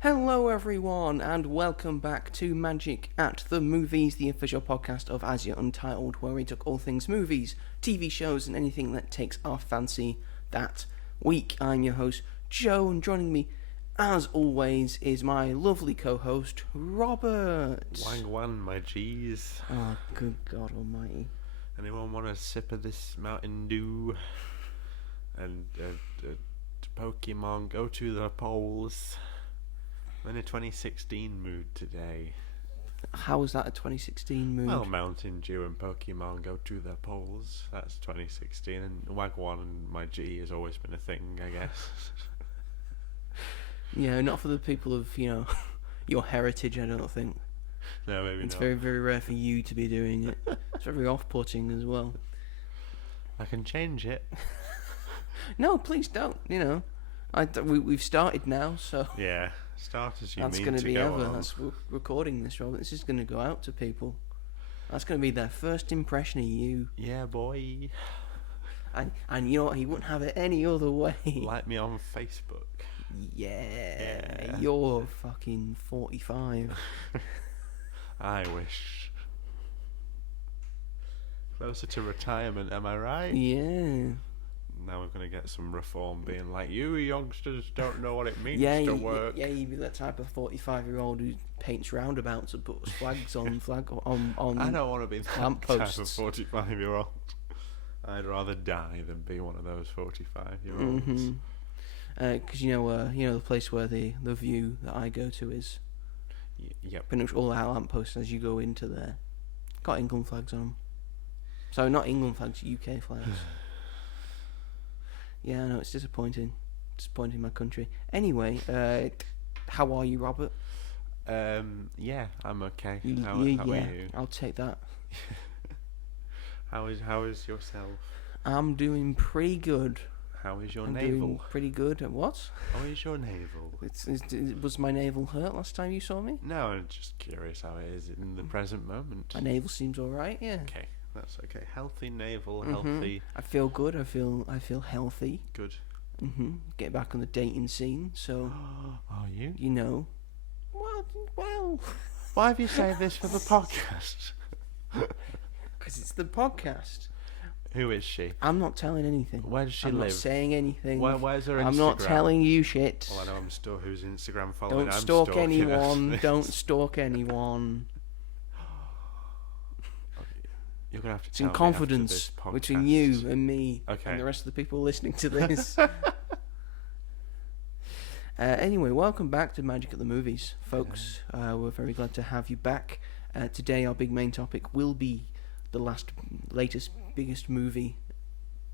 Hello everyone and welcome back to Magic at the Movies, the official podcast of As Yet Untitled, where we talk all things movies, TV shows and anything that takes our fancy that week. I'm your host Joe, and joining me as always is my lovely co-host Robert. Wang wan, my G's. Oh, good God almighty. Anyone want a sip of this Mountain Dew? And Pokemon, go to the polls. I'm in a 2016 mood today. How was that a 2016 mood? Well, Mountain Dew and Pokemon, go to the polls. That's 2016. And Wagwan and my G has always been a thing, I guess. Yeah, not for the people of, your heritage, I don't think. No, maybe It's not. very, very rare for you to be doing it. It's very off-putting as well. I can change it. No, please don't, we've started now, so... Yeah, start as you that's mean going to be go ever. on. That's recording this, Robert. This is going to go out to people. That's going to be their first impression of you. Yeah, boy. And you know what? He wouldn't have it any other way. Like me on Facebook. Yeah. You're fucking 45. I wish. Closer to retirement, am I right? Yeah. Now we're going to get some reform being like, you youngsters don't know what it means Yeah, to work. Yeah, you'd be that type of 45-year-old who paints roundabouts and puts flags on I don't want to be that type of lampposts. 45-year-old. I'd rather die than be one of those 45-year-olds. Mm-hmm. Because the place where the view that I go to is. Yep. Pretty much all our lampposts as you go into there got England flags on them. So not England flags, UK flags. Yeah, I know, it's disappointing. Disappointing my country. Anyway, how are you, Robert? Yeah, I'm okay. How yeah, are you? I'll take that. How is yourself? I'm doing pretty good. How is your I'm navel? doing pretty good. What? How is your navel? Was my navel hurt last time you saw me? No, I'm just curious how it is in the present moment. My navel seems alright, yeah. Okay, that's okay. Healthy navel, Mm-hmm. healthy. I feel good. I feel healthy. Good. Get back on the dating scene. So, Are you? Well. Why have you saved this for the podcast? Because it's the podcast. Who is she? I'm not telling anything. Where does she I'm live? not saying anything. Where's her Instagram? I'm not telling you shit. Well, I know I'm still whose Instagram following. Don't I'm stalk stalking anyone. after Don't this. stalk anyone. You're gonna have to It's tell in me confidence after this podcast. between you and me Okay. and the rest of the people listening to this. Anyway, welcome back to Magic at the Movies, folks. We're very glad to have you back. Today, our big main topic will be the latest, biggest movie,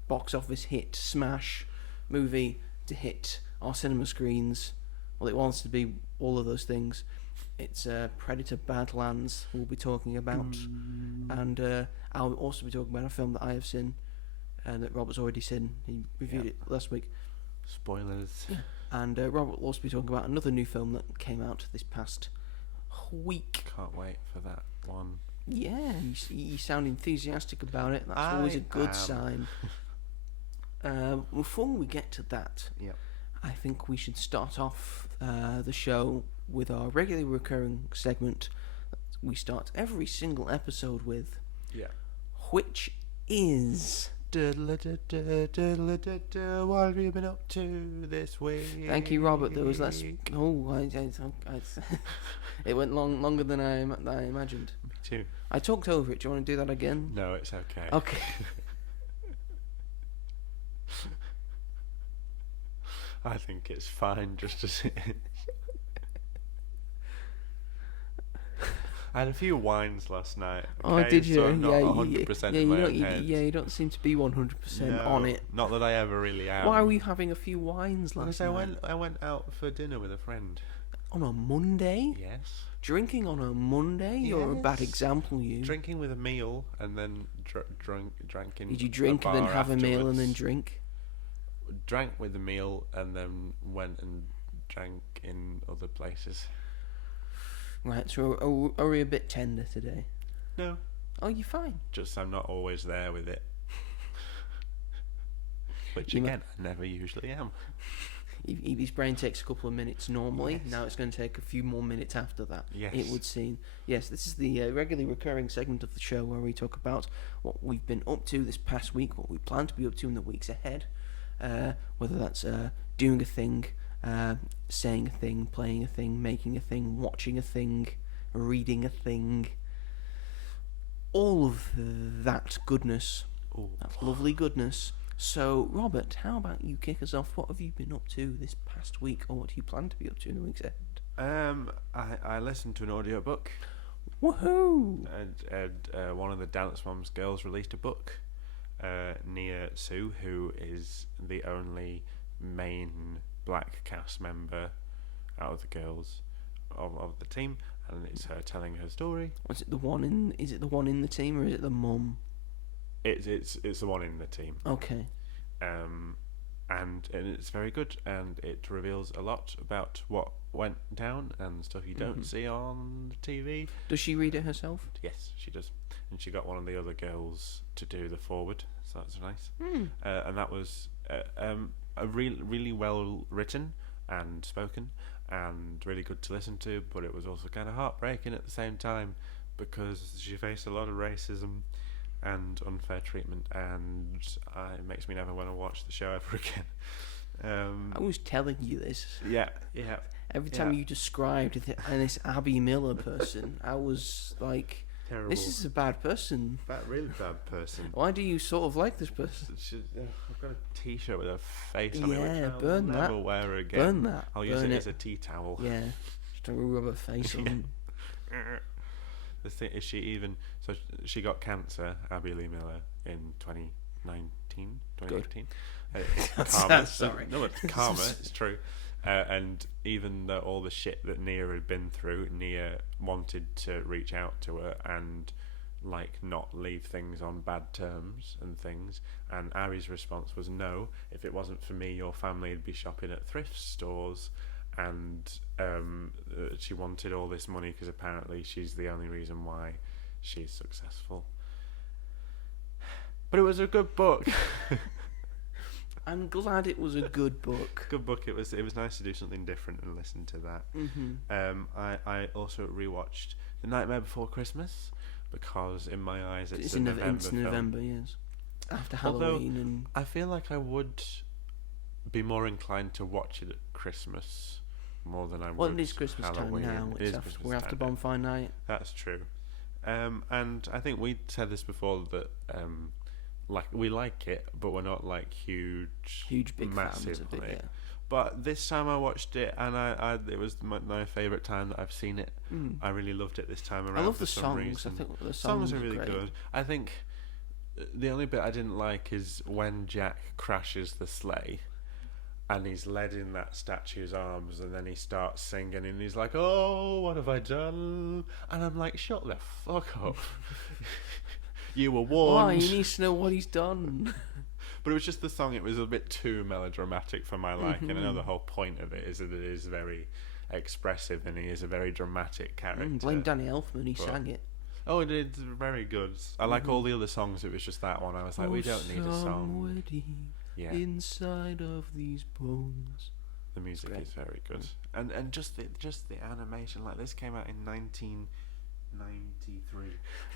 box office hit, smash movie to hit our cinema screens. Well, it wants to be all of those things. It's Predator Badlands we'll be talking about. And I'll also be talking about a film that I have seen that Robert's already seen. He reviewed it last week. Spoilers. Yeah. And Robert will also be talking about another new film that came out this past week. Can't wait for that one. Yeah, you sound enthusiastic about it. That's always a good sign. Before we get to that, Yep. I think we should start off the show with our regularly recurring segment that we start every single episode with, Yeah. which is... What have you been up to this week? Thank you, Robert. There was less... Oh, it went longer than I imagined. Me too. I talked over it. Do you want to do that again? No, it's okay. Okay. I think it's fine just to sit. I had a few wines last night. Okay? Oh, did you? So I'm not yeah, 100% yeah, in my you own head. you don't seem to be 100% on it. Not that I ever really am. Why were you having a few wines last Because night? I went out for dinner with a friend. On a Monday? Yes. Drinking on a Monday? You're a bad Yes. example, you. Drinking with a meal and then drank in. Did you drink and then have a meal and then afterwards. drink? Drank with the meal and then went and drank in other places. Right, so are we a bit tender today? No. Oh, you're fine. Just I'm not always there with it. Which You again, I never usually am. His brain takes a couple of minutes normally. Yes. Now it's going to take a few more minutes after that. Yes. It would seem. Yes, this is the regularly recurring segment of the show where we talk about what we've been up to this past week, what we plan to be up to in the weeks ahead, whether that's doing a thing, saying a thing, playing a thing, making a thing, watching a thing, reading a thing. All of that goodness, that lovely goodness. So, Robert, how about you kick us off? What have you been up to this past week, or what do you plan to be up to in the weeks ahead? I listened to an audiobook. Woohoo! And one of the Dance Moms girls released a book. Nia Sue, who is the only main black cast member out of the girls of the team, and it's her telling her story. Was it the one in? Is it the one in the team, or is it the mum? It's the one in the team. Okay. And it's very good, and it reveals a lot about what went down and stuff you don't see on TV. Does she read it herself? Yes, she does, and she got one of the other girls to do the foreword, so that's nice. And that was a really well written and spoken, and really good to listen to. But it was also kind of heartbreaking at the same time, because she faced a lot of racism and unfair treatment, and it makes me never want to watch the show ever again. I was telling you this. Yeah. Every time you described this Abby Miller person, I was like, Terrible. this is a bad person. Really bad person. Why do you sort of like this person? I've got a T-shirt with her face on it, which I'll burn never that. wear again. Burn that. I'll use it as a tea towel. Yeah, just a rubber face on. The thing is, she got cancer, Abby Lee Miller, in 2019, 2018. Karma. Sorry. No, it's karma. It's true. And even though all the shit that Nia had been through, Nia wanted to reach out to her and not leave things on bad terms and things. And Abby's response was, no, if it wasn't for me, your family would be shopping at thrift stores. And she wanted all this money because apparently she's the only reason why she's successful. But it was a good book. I'm glad it was a good book. Good book. It was nice to do something different and listen to that. I also rewatched The Nightmare Before Christmas, because in my eyes it's a November film. November, yes. After Although, Halloween. And I feel like I would be more inclined to watch it at Christmas more than I would. Well, it is Christmas Halloween. time now. We're after bonfire night. That's true. And I think we said this before that we like it, but we're not huge big massive fans of it. Yeah. But this time I watched it, and it was my favourite time that I've seen it. I really loved it this time around. I love for the some songs. reason. I think the songs are really great. good. I think the only bit I didn't like is when Jack crashes the sleigh, and he's led in that statue's arms, and then he starts singing, and he's like, "Oh, what have I done?" And I'm like, "Shut the fuck up! You were warned." Why? He needs to know what he's done. But it was just the song. It was a bit too melodramatic for my liking. I know the whole point of it is that it is very expressive, and he is a very dramatic character. Blame Danny Elfman. He sang it. Oh, it's very good. I like all the other songs. It was just that one. I was like, we don't need a song. Yeah. Inside of these bones. The music is very good, and just the animation. Like, this came out in 1993,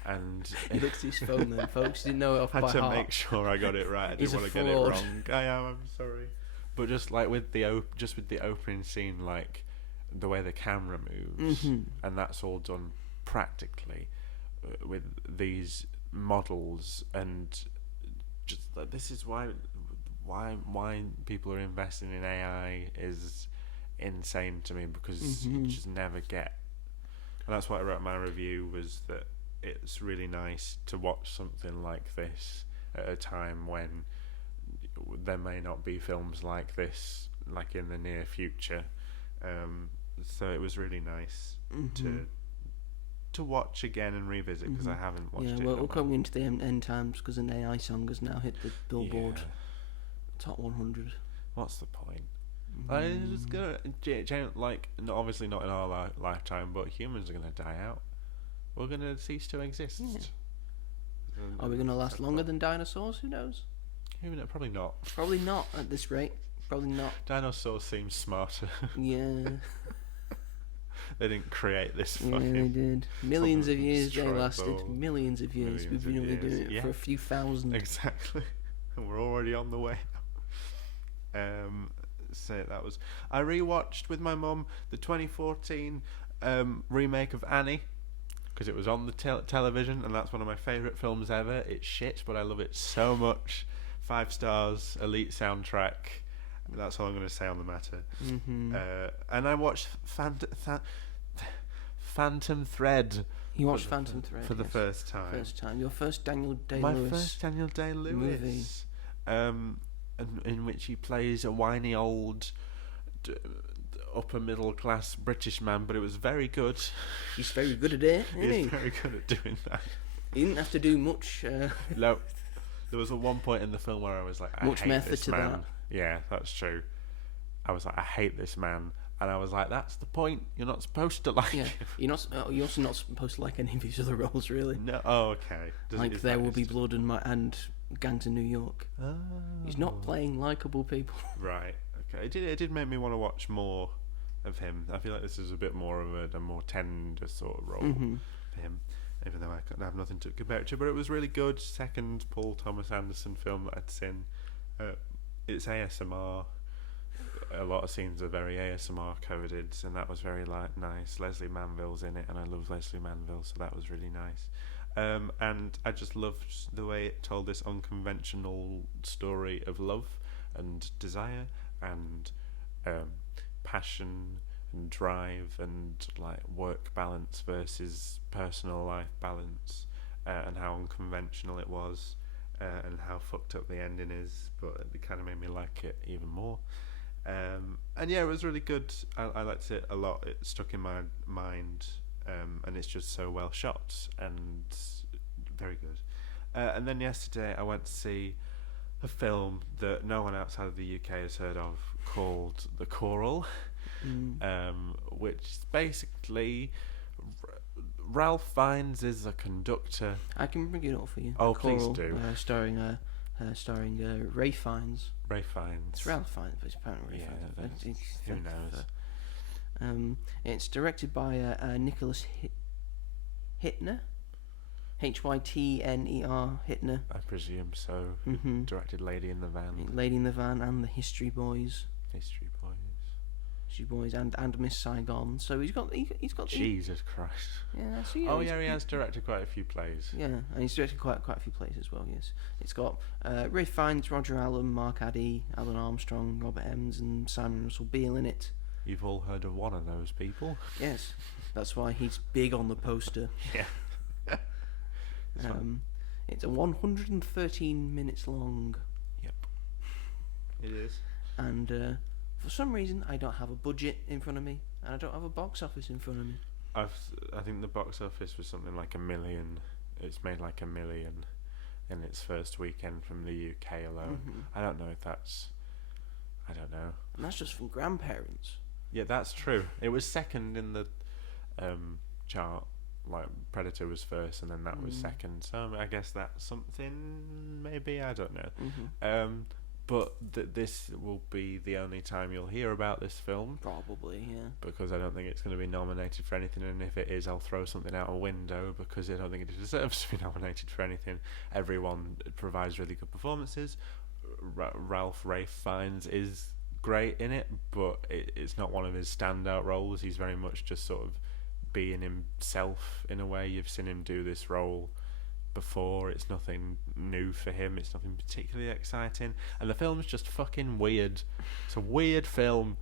and he looked at his phone then, folks. He didn't know it off by heart. Had to make sure I got it right. I didn't want to get it wrong. I'm sorry. But just with the opening scene, like the way the camera moves, and that's all done practically with these models, and just like, this is why people are investing in AI is insane to me, because you just never get. And that's why I wrote my review, was that it's really nice to watch something like this at a time when there may not be films like this in the near future. So it was really nice to watch again and revisit, because I haven't watched it. Yeah, well, we're coming into the end times because an AI song has now hit the Billboard Top 100. What's the point? It's gonna, obviously not in our lifetime, but humans are gonna die out. We're gonna cease to exist. Yeah. Are we gonna last longer than dinosaurs? Who knows? Probably not. Probably not at this rate. Probably not. Dinosaurs seem smarter. Yeah. They didn't create this Yeah, fucking... they did. Millions of years they struggle. lasted. Millions of years. Millions We've been of only doing years. it for a few thousand. Exactly. And we're already on the way. So that was... I rewatched with my mum the 2014 remake of Annie, because it was on the television, and that's one of my favourite films ever. It's shit, but I love it so much. 5 stars, elite soundtrack. That's all I'm going to say on the matter. Mm-hmm. And I watched Phantom Thread. You watched Phantom Thread for the first time. First time. Your first Daniel Day-Lewis. My first Daniel Day-Lewis movie. In which he plays a whiny old upper middle class British man, but it was very good. He's very good at it, isn't he? He's very good at doing that. He didn't have to do much. No, there was one point in the film where I was like, I much hate method this to man. that. Yeah, that's true. I was like, I hate this man, and I was like, that's the point. You're not supposed to like him. You're not. You're also not supposed to like any of his other roles, really. No. Oh, okay. Like There Will Be Blood and Gangs of New York. Oh. He's not playing likable people. Right. Okay. It did make me want to watch more of him. I feel like this is a bit more of a more tender sort of role for him, even though I have nothing to compare it to. But it was really good. Second Paul Thomas Anderson film that I'd seen. It's ASMR. A lot of scenes are very ASMR coded, and that was very nice. Leslie Manville's in it, and I love Leslie Manville, so that was really nice. And I just loved the way it told this unconventional story of love and desire and passion and drive and like work balance versus personal life balance, and how unconventional it was, and how fucked up the ending is, but it kind of made me like it even more. And yeah, it was really good. I liked it a lot. It stuck in my mind, and it's just so well shot and very good. And then yesterday I went to see a film that no one outside of the UK has heard of, called The Choral, which is basically Ralph Fiennes is a conductor. I can bring it up for you. Oh, Choral, please do. Starring Ray Fiennes. Ray Fiennes. It's Ralph Fiennes, but it's apparently Ray Fiennes. Who knows? It's directed by Nicholas Hytner. Hytner. Hytner. I presume so. Directed Lady in the Van. Lady in the Van and The History Boys. History Boys and Miss Saigon. So he's got Jesus Christ. Yeah. So he has directed quite a few plays. Yeah, and he's directed quite a few plays as well. Yes, it's got Ray Fiennes, Roger Allen, Mark Addy, Alan Armstrong, Robert Evans, and Simon Russell Beale in it. You've all heard of one of those people. Yes, that's why he's big on the poster. Yeah. It's a 113 minutes long. Yep. It is. And for some reason, I don't have a budget in front of me, and I don't have a box office in front of me. I think the box office was something like $1 million. It's made like $1 million in its first weekend from the UK alone. I don't know if that's... I don't know. And that's just from Grandparents. Yeah, that's true. It was second in the chart. Like Predator was first, and then that was second. So I guess that's something. Maybe, I don't know. But this will be the only time you'll hear about this film. Probably, yeah. Because I don't think it's going to be nominated for anything, and if it is, I'll throw something out a window because I don't think it deserves to be nominated for anything. Everyone provides really good performances. Ralph Fiennes is great in it, but it's not one of his standout roles. He's very much just sort of being himself in a way. You've seen him do this role before. It's nothing new for him. It's nothing particularly exciting, and the film's just fucking weird. It's a weird film.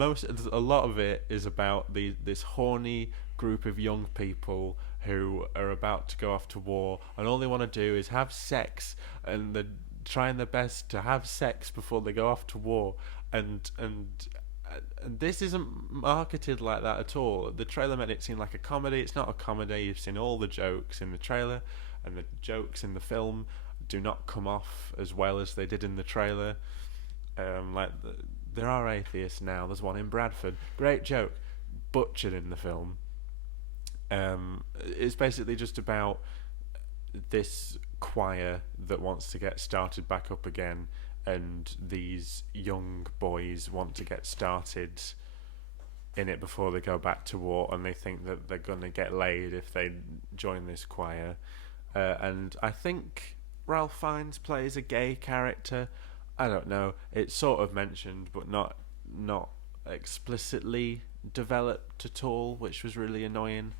A lot of it is about this horny group of young people who are about to go off to war, and all they want to do is have sex, and they're trying their best to have sex before they go off to war, and this isn't marketed like that at all. The trailer made it seem like a comedy. It's not a comedy. You've seen all the jokes in the trailer, and the jokes in the film do not come off as well as they did in the trailer. There are atheists now. There's one in Bradford. Great joke. Butchered in the film. It's basically just about this choir that wants to get started back up again, and these young boys want to get started in it before they go back to war, and they think that they're going to get laid if they join this choir. And I think Ralph Fiennes plays a gay character. I don't know. It's sort of mentioned, but not explicitly developed at all, which was really annoying.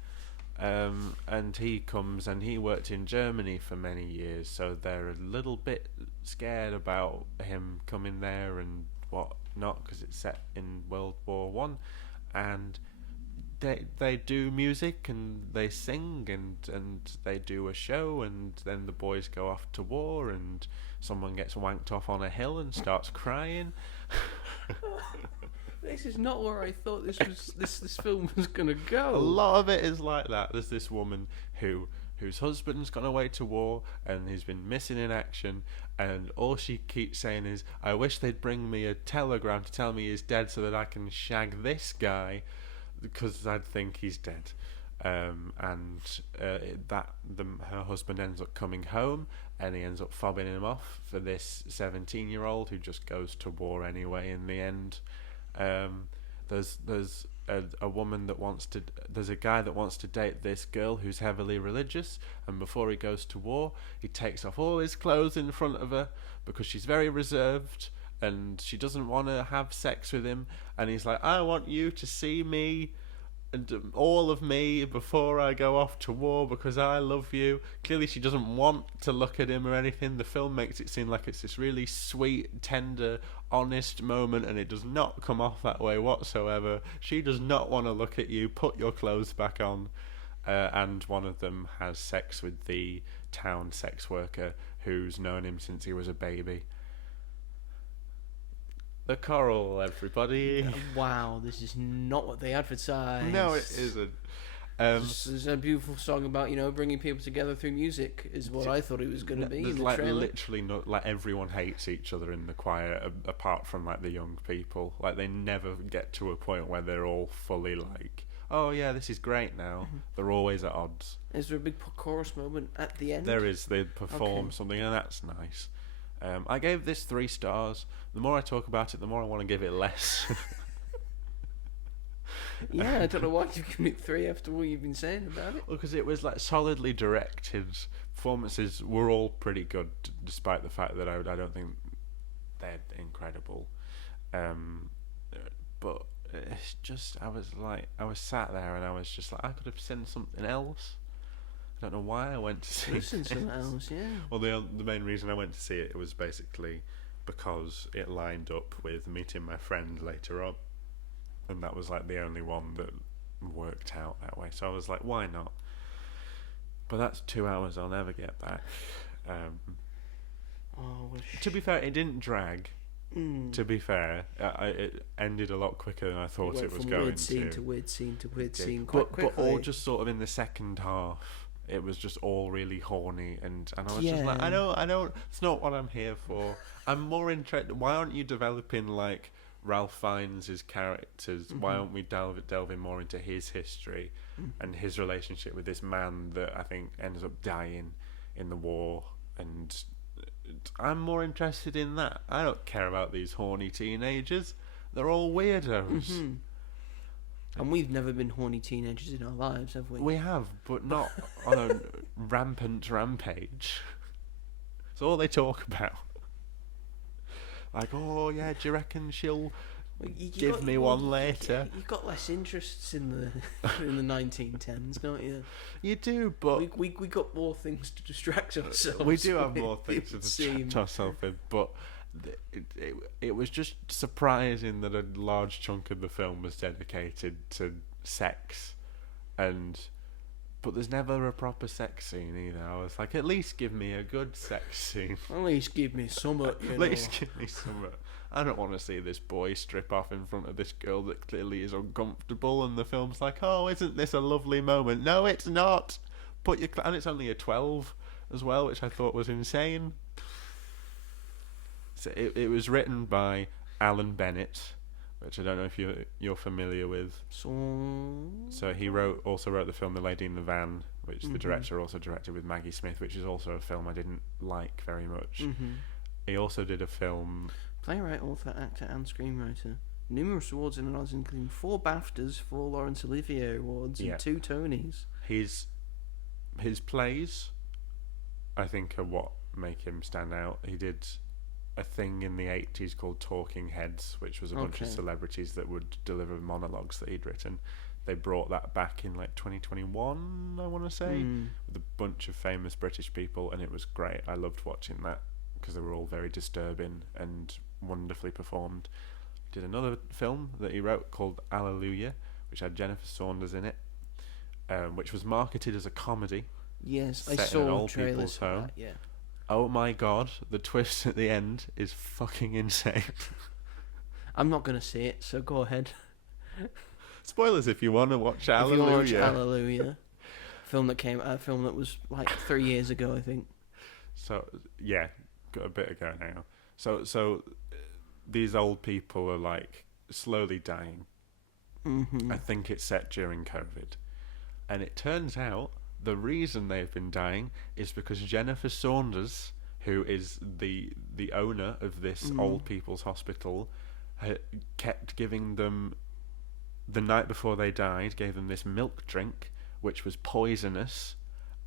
And he comes, and he worked in Germany for many years, so they're a little bit scared about him coming there and what not, because it's set in World War One, and they do music and they sing and they do a show, and then the boys go off to war, and someone gets wanked off on a hill and starts crying. This is not where I thought this film was gonna go. A lot of it is like that. There's this woman whose husband's gone away to war and he's been missing in action, and all she keeps saying is, "I wish they'd bring me a telegram to tell me he's dead so that I can shag this guy, because I'd think he's dead." Her husband ends up coming home, and he ends up fobbing him off for this 17-year-old who just goes to war anyway in the end. There's a woman that wants to. There's a guy that wants to date this girl who's heavily religious, and before he goes to war, he takes off all his clothes in front of her because she's very reserved and she doesn't want to have sex with him. And he's like, "I want you to see me and all of me before I go off to war because I love you." Clearly she doesn't want to look at him or anything. The film makes it seem like it's this really sweet, tender, honest moment, and it does not come off that way whatsoever. She does not want to look at you. Put your clothes back on. And one of them has sex with the town sex worker who's known him since he was a baby. The Choral, everybody. Wow, this is not what they advertised. No, it isn't. There's a beautiful song about, bringing people together through music is what I thought it was going to be. There's in the trailer. Literally not, everyone hates each other in the choir apart from the young people. They never get to a point where they're all fully oh yeah, this is great now. Mm-hmm. They're always at odds. Is there a big chorus moment at the end? There is. They perform something, and that's nice. I gave this 3 stars. The more I talk about it, the more I want to give it less. Yeah, I don't know why you've given it 3 after what you've been saying about it. Well, because it was solidly directed. Performances were all pretty good, despite the fact that I don't think they're incredible. But it's just, I was sat there and I was just I could have seen something else. I don't know why I went to see it. Something else, yeah. Well, the main reason I went to see it was basically because it lined up with meeting my friend later on, and that was the only one that worked out that way. So I was like, why not? But that's 2 hours I'll never get back. To be fair, it didn't drag. To be fair, it ended a lot quicker than I thought it was going to. Weird scene to weird scene quite quickly. But all just sort of in the second half. It was just all really horny, and I was just I don't. It's not what I'm here for. I'm more interested. Why aren't you developing Ralph Fiennes' characters? Mm-hmm. Why aren't we delving more into his history and his relationship with this man that I think ends up dying in the war? And I'm more interested in that. I don't care about these horny teenagers. They're all weirdos. Mm-hmm. And we've never been horny teenagers in our lives, have we? We have, but not on a rampant rampage. It's all they talk about. Oh yeah, do you reckon she'll give me one later? You've got less interests in the 1910s, don't you? You do, but we got more things to distract ourselves. We do have more things to distract ourselves with, but it was just surprising that a large chunk of the film was dedicated to sex, but there's never a proper sex scene either. I was like, at least give me a good sex scene. At least give me something. At least give me something. I don't want to see this boy strip off in front of this girl that clearly is uncomfortable, and the film's like, oh, isn't this a lovely moment? No, it's not. And it's only a 12 as well, which I thought was insane. So it was written by Alan Bennett, which I don't know if you're familiar with. So he also wrote the film The Lady in the Van, which the director also directed with Maggie Smith, which is also a film I didn't like very much. He also did a film. Playwright, author, actor, and screenwriter. Numerous awards and honors, including 4 BAFTAs, 4 Laurence Olivier Awards, and 2 Tonys. His plays, I think, are what make him stand out. He did a thing in the 80s called Talking Heads, which was a bunch of celebrities that would deliver monologues that he'd written. They brought that back in like 2021, I want to say, with a bunch of famous British people, and it was great. I loved watching that because they were all very disturbing and wonderfully performed. Did another film that he wrote called Alleluia, which had Jennifer Saunders in it, which was marketed as a comedy. Yes, I saw trailers for that, yeah. Oh my god, the twist at the end is fucking insane. I'm not going to see it, so go ahead. Spoilers if you want to watch Alleluia. If you want to watch Alleluia. film that was like 3 years ago, I think. So, yeah, got a bit ago now. So these old people are like slowly dying. Mm-hmm. I think it's set during COVID. And it turns out the reason they've been dying is because Jennifer Saunders, who is the owner of this old people's hospital, kept giving them, the night before they died, gave them this milk drink which was poisonous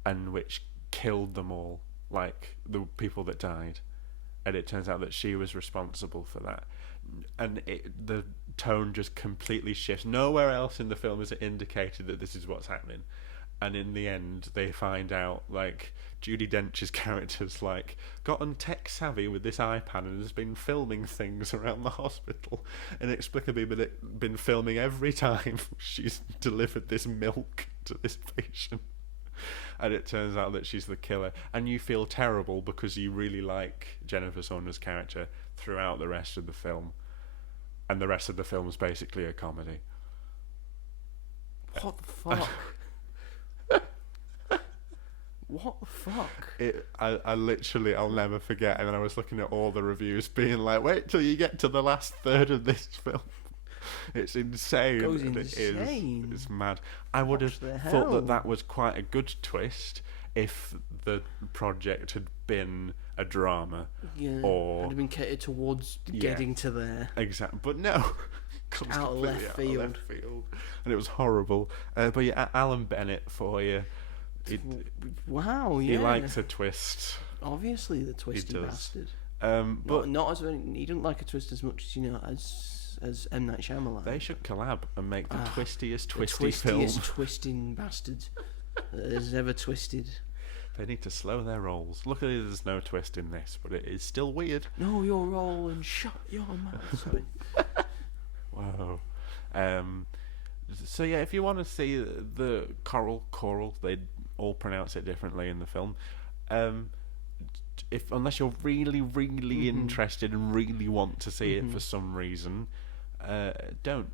and which killed them all, like the people that died. And it turns out that she was responsible for that. And the tone just completely shifts. Nowhere else in the film is it indicated that this is what's happening. And in the end, they find out, like, Judi Dench's character's, like, gotten tech savvy with this iPad and has been filming things around the hospital. Inexplicably, been filming every time she's delivered this milk to this patient. And it turns out that she's the killer. And you feel terrible because you really like Jennifer Saunders' character throughout the rest of the film. And the rest of the film is basically a comedy. What the fuck? What the fuck? I'll never forget. And then I was looking at all the reviews being like, wait till you get to the last third of this film. It's insane. It goes insane. It's mad. I would have thought that was quite a good twist if the project had been a drama. Yeah, or had been catered towards getting to there. Exactly. But no. Out of left field. And it was horrible. But yeah, Alan Bennett for you. Wow, yeah. He likes a twist. Obviously, the twisty bastard. But not as he didn't like a twist as much as M. Night Shyamalan. They should collab and make the twistiest film. Twistiest twisting bastard that has ever twisted. They need to slow their rolls. Luckily, there's no twist in this, but it is still weird. Know your role and shut your mouth. Sorry. Wow. So yeah, if you want to see the Choral, they all pronounce it differently in the film. Unless you're really, really interested and really want to see it for some reason, don't.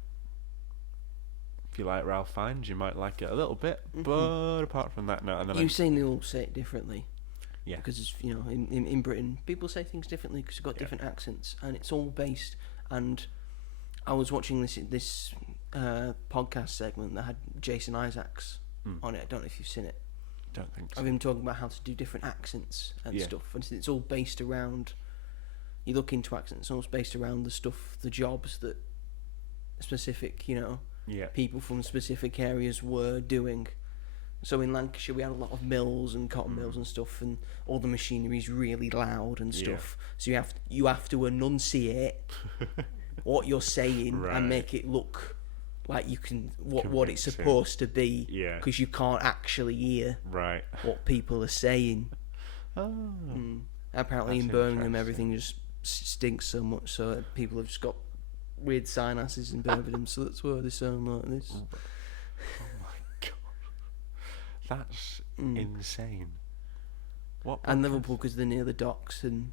If you like Ralph Fiennes, you might like it a little bit, but apart from that, no. And then you've seen they all say it differently. Yeah. Because it's, in Britain, people say things differently because you've got different accents, and it's all based. And I was watching this podcast segment that had Jason Isaacs on it. I don't know if you've seen it. Don't think so. Of him talking about how to do different accents and stuff. And it's all based around. You look into accents, it's all based around the jobs that specific, people from specific areas were doing. So in Lancashire, we had a lot of mills and cotton mills and stuff, and all the machinery is really loud and stuff. So you have to enunciate what you're saying and make it look like you can what it's supposed to be, because you can't actually hear what people are saying. Apparently in Birmingham everything just stinks so much, so people have just got weird sinuses in Birmingham, so that's why they sound like this. Oh my god, that's insane. What? And Liverpool, because they're near the docks and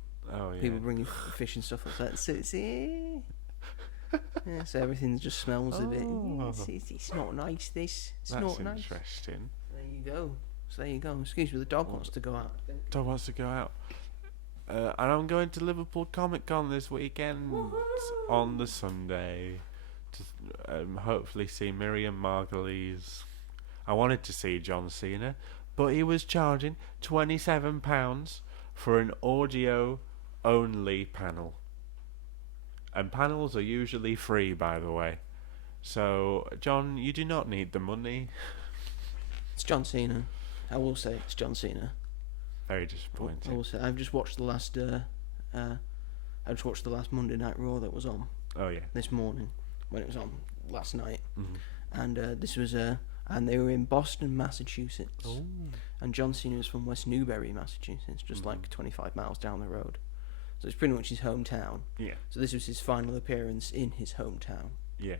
people bringing fish and stuff like that. So it's so everything just smells a bit. It's not nice. It's That's not nice. Interesting. There you go. Excuse me, the dog wants to go out. Dog wants to go out. And I'm going to Liverpool Comic Con this weekend on the Sunday to hopefully see Miriam Margolyes. I wanted to see John Cena, but he was charging £27 for an audio only panel. And panels are usually free, by the way. So, John, you do not need the money. It's John Cena. I will say it's John Cena. Very disappointing. I will say I've just watched the last. I just watched the last Monday Night Raw that was on. Oh yeah. This morning, when it was on last night, Mm-hmm. and this was and they were in Boston, Massachusetts. Oh. And John Cena was from West Newbury, Massachusetts, just like 25 miles down the road. So it's pretty much his hometown. Yeah. So this was his final appearance in his hometown. Yeah.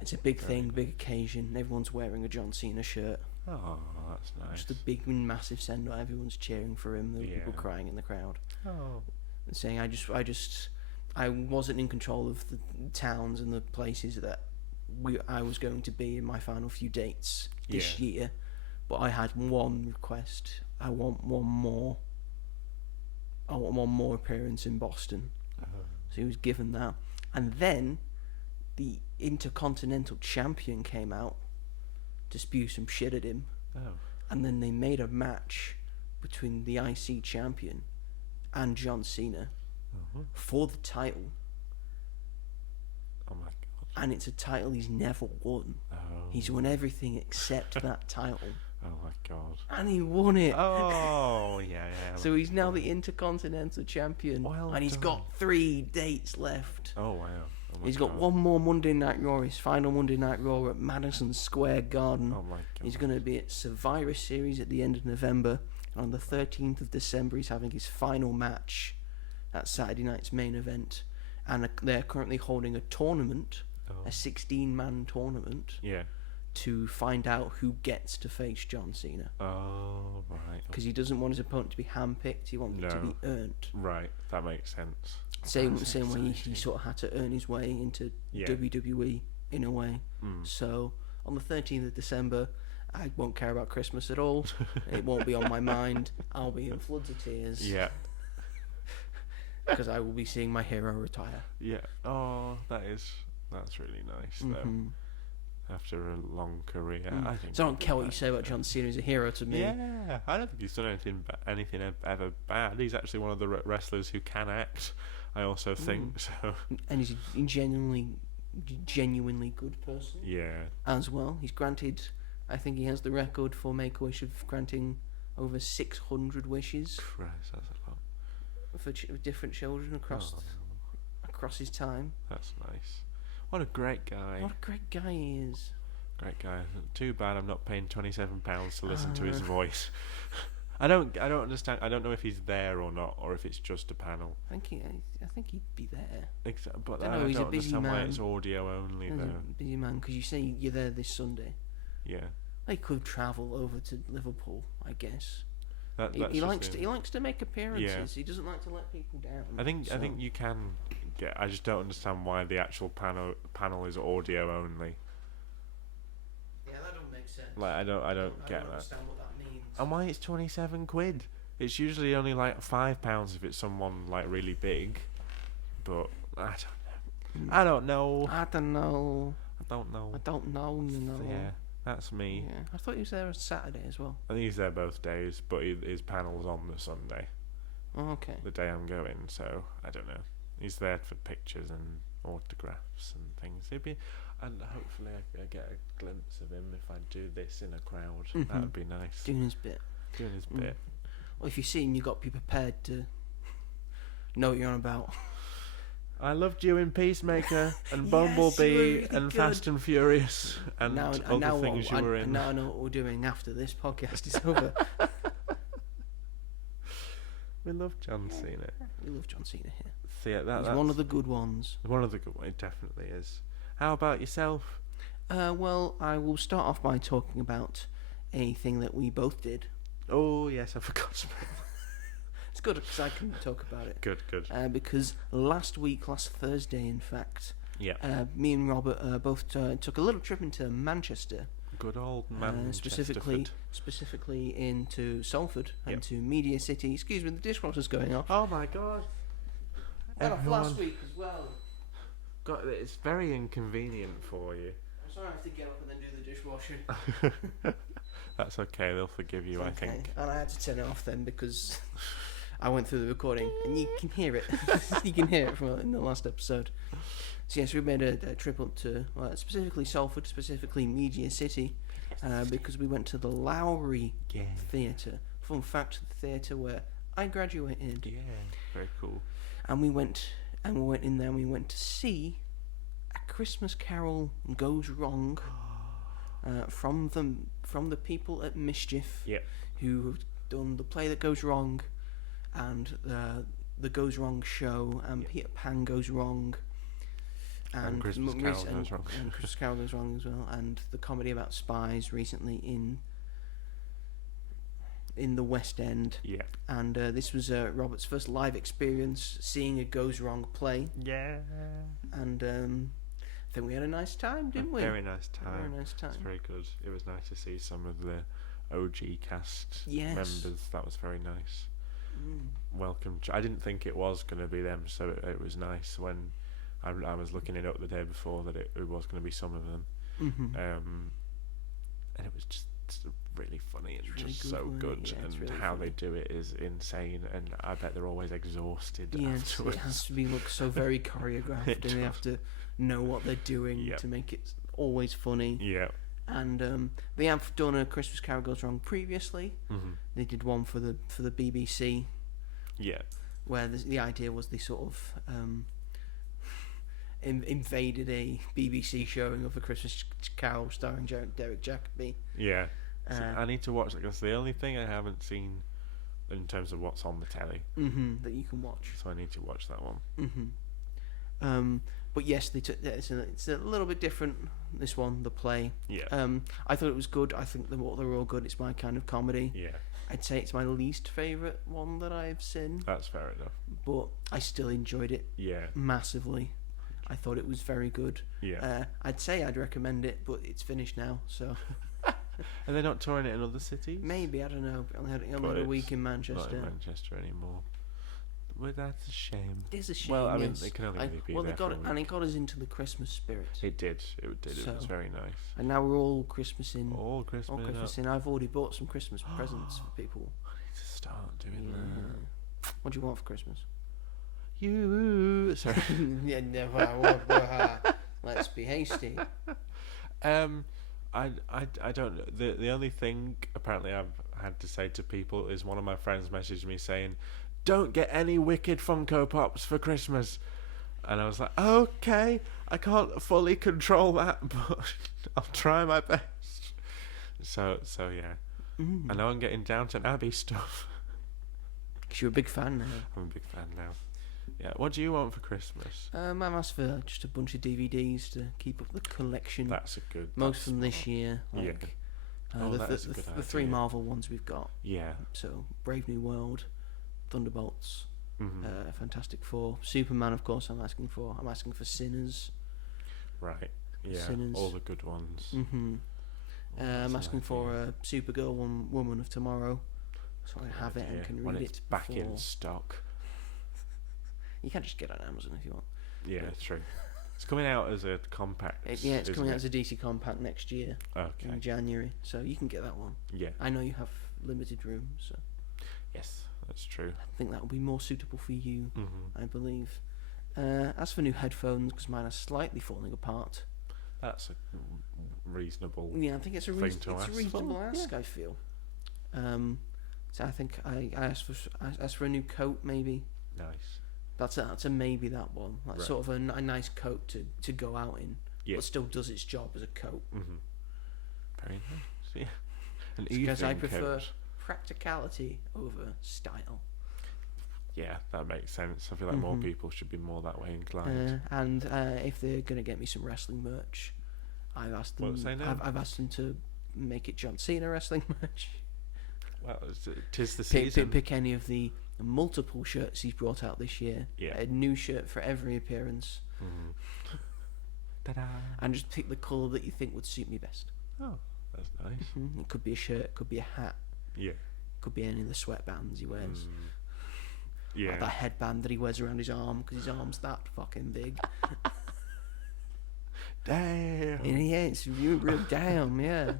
It's a big thing, big occasion. Everyone's wearing a John Cena shirt. Oh, that's nice. Just a big, massive send-off. Everyone's cheering for him. There were people crying in the crowd. Oh. And saying, I wasn't in control of the towns and the places that I was going to be in my final few dates this year. But I had one request. I want one more appearance in Boston. Oh. So he was given that. And then the Intercontinental Champion came out to spew some shit at him. Oh. And then they made a match between the IC Champion and John Cena for the title. Oh my god. And it's a title he's never won. Oh. He's won everything except that title. Oh my god. And he won it. Oh, yeah. So he's now the Intercontinental Champion. Well and he's done. got 3 dates left. Oh wow. Oh my He's got god. one more Monday Night Raw, his final Monday Night Raw at Madison Square Garden. Oh my god. He's going to be at Survivor Series at the end of November. And on the 13th of December, he's having his final match at Saturday night's main event. And they're currently holding a tournament, a 16-man tournament, to find out who gets to face John Cena. Oh, right. Because he doesn't want his opponent to be handpicked. He wants it to be earned. Right, that makes sense. Same way he sort of had to earn his way into WWE in a way. So on the 13th of December, I won't care about Christmas at all. It won't be on my mind. I'll be in floods of tears. Yeah. Because I will be seeing my hero retire. Yeah. Oh, that's really nice though. After a long career, I think. So I don't care what you say about John Cena. He's a hero to me. Yeah, I don't think he's done anything ever bad. He's actually one of the wrestlers who can act. I also think so. And he's a genuinely good person. Yeah. As well, he's granted. I think he has the record for Make-A-Wish of granting over 600 wishes. Christ, that's a lot. For different children across his time. That's nice. What a great guy. What a great guy he is. Great guy. Too bad I'm not paying £27 to listen to his voice. I don't understand. I don't know if he's there or not, or if it's just a panel. I think he'd be there. But I don't know, he's a busy understand why man. it's audio only He's though. a busy man, because you say you're there this Sunday. Yeah. They could travel over to Liverpool, I guess. He likes to make appearances. Yeah. He doesn't like to let people down. I think you can get. I just don't understand why the actual panel is audio only. Yeah, that don't make sense. Like I don't get that. Understand what that means. And why it's £27? It's usually only like £5 if it's someone like really big. But I don't know. You know. Yeah, that's me. Yeah. I thought he was there on Saturday as well. I think he's there both days, but his panel's on the Sunday. Oh, okay. The day I'm going, so I don't know. He's there for pictures and autographs and things. And hopefully I get a glimpse of him if I do this in a crowd. That would be nice. Doing his bit. Well, if you see him, you've got to be prepared to know what you're on about. I loved you in Peacemaker and Yes, Bumblebee you were really and good. Fast and Furious and now other things you were in. And now I know what we're doing after this podcast is over. We love John Cena. We love John Cena here. So yeah, He's one of the good ones. One of the good ones, it definitely is. How about yourself? Well, I will start off by talking about a thing that we both did. Oh yes, I forgot. It's good because I can talk about it. Good. Because last Thursday, in fact, Yeah. me and Robert both took a little trip into Manchester. Good old Manchester. Specifically into Salford and to Media City. Excuse me, the dishwasher's going off. Oh my god. Went off last week as well. God, it's very inconvenient for you. I'm sorry I have to get up and then do the dishwashing. That's okay, they'll forgive you, I think. And I had to turn it off then because I went through the recording, and you can hear it. You can hear it from in the last episode. So yes, we made a trip up to specifically Salford, specifically Media City, because we went to the Lowry Theatre. Fun fact, the theatre where I graduated. Yeah, very cool. And we went in there. And we went to see A Christmas Carol Goes Wrong from the people at Mischief, who have done The Play That Goes Wrong, and the Goes Wrong Show, and Peter Pan Goes Wrong, and Christmas Carol Goes Wrong, and Christmas Carol Goes Wrong as well, and the comedy about spies recently in the West End. Yeah. And this was Robert's first live experience seeing a Goes Wrong play. Yeah. And I think we had a nice time, didn't we? Very nice time. Very nice time. It's very good. It was nice to see some of the OG cast members. That was very nice. Welcome. I didn't think it was going to be them, so it was nice when I was looking it up the day before that it was going to be some of them. And it was just really funny and just so good, and really how they do it is insane, and I bet they're always exhausted afterwards. It has to look so very choreographed, and they have to know what they're doing to make it always funny. Yeah. And they have done A Christmas Carol Goes Wrong previously. They did one for the BBC. Yeah. Where the idea was they sort of invaded a BBC showing of A Christmas Carol starring Derek Jacobi. Yeah. So I need to watch it. That's the only thing I haven't seen in terms of what's on the telly that you can watch. So I need to watch that one. But yes, they took. It's a little bit different. This one, the play. Yeah. I thought it was good. I think they're all good. It's my kind of comedy. Yeah. I'd say it's my least favourite one that I've seen. That's fair enough. But I still enjoyed it. Yeah. Massively. I thought it was very good. Yeah. I'd say I'd recommend it, but it's finished now, so. Are they not touring it in other cities? Maybe, I don't know. Only had a week in Manchester. Not in Manchester anymore. Well, that's a shame. It is a shame. Well, I mean, they can only really be there for a week. And it got us into the Christmas spirit. It did. It did. So, it was very nice. And now we're all Christmas in. All Christmas in. I've already bought some Christmas presents for people. I need to start doing that. What do you want for Christmas? You. Sorry. Yeah, never. Let's be hasty. I don't know. The only thing apparently I've had to say to people is one of my friends messaged me saying, "Don't get any Wicked Funko Pops for Christmas," and I was like, okay, I can't fully control that, but I'll try my best. So yeah. I know I'm getting Downton Abbey stuff. 'Cause you're a big fan now. I'm a big fan now. Yeah. What do you want for Christmas? I've asked for just a bunch of DVDs to keep up the collection. That's a good. Most from this year. Like, the 3 Marvel ones we've got. Yeah. So Brave New World, Thunderbolts, Fantastic Four, Superman, of course. I'm asking for Sinners. Right. Yeah. Sinners. All the good ones. I'm asking for Supergirl, Woman of Tomorrow, so I have it and can read it it's back in stock. You can't just get it on Amazon if you want. Yeah, it's true. It's coming out as a compact. It's coming out as a DC compact next year. Okay. In January, so you can get that one. Yeah. I know you have limited room, so. Yes, that's true. I think that will be more suitable for you, I believe. As for new headphones, because mine are slightly falling apart. That's a reasonable. Yeah, I think it's a reasonable ask. Yeah. I feel. So I think I asked for a new coat, maybe. Nice. That's a maybe, that one. That's sort of a nice coat to go out in, but still does its job as a coat. Very nice. Yeah. Because I prefer practicality over style. Yeah, that makes sense. I feel like more people should be more that way inclined. And if they're gonna get me some wrestling merch, I've asked them to make it John Cena wrestling merch. Well, 'tis the season. Pick any of the multiple shirts he's brought out this year. Yeah. A new shirt for every appearance. Ta-da. And just pick the colour that you think would suit me best. Oh, that's nice. It could be a shirt, could be a hat. Yeah. Could be any of the sweatbands he wears. Yeah. Like that headband that he wears around his arm, because his arm's that fucking big. Damn. Yeah, it's real damn, yeah.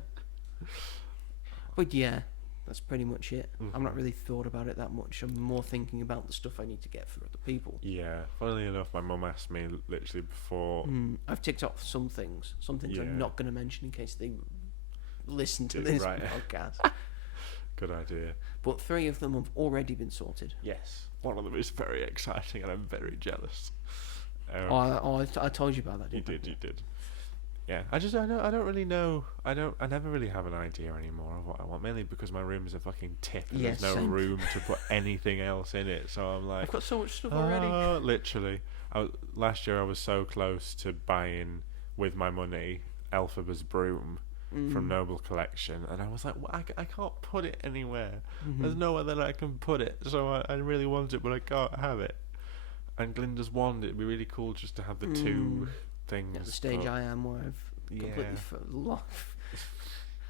But yeah, That's pretty much it. I'm not really thought about it that much. I'm more thinking about the stuff I need to get for other people. Yeah. Funnily enough, my mum asked me literally before. I've ticked off some things. Some things I'm not going to mention in case they listen to this podcast. Good idea. But 3 of them have already been sorted. Yes. One of them is very exciting, and I'm very jealous. I told you about that. You did. Yeah, I don't really know. I never really have an idea anymore of what I want. Mainly because my room is a fucking tip, and there's no room to put anything else in it. So I'm like, I've got so much stuff already. Literally, last year I was so close to buying with my money Elphaba's broom from Noble Collection, and I was like, well, I can't put it anywhere. There's nowhere that I can put it. So I really want it, but I can't have it. And Glinda's wand, it'd be really cool just to have the 2 things. At the stage I am, where I've completely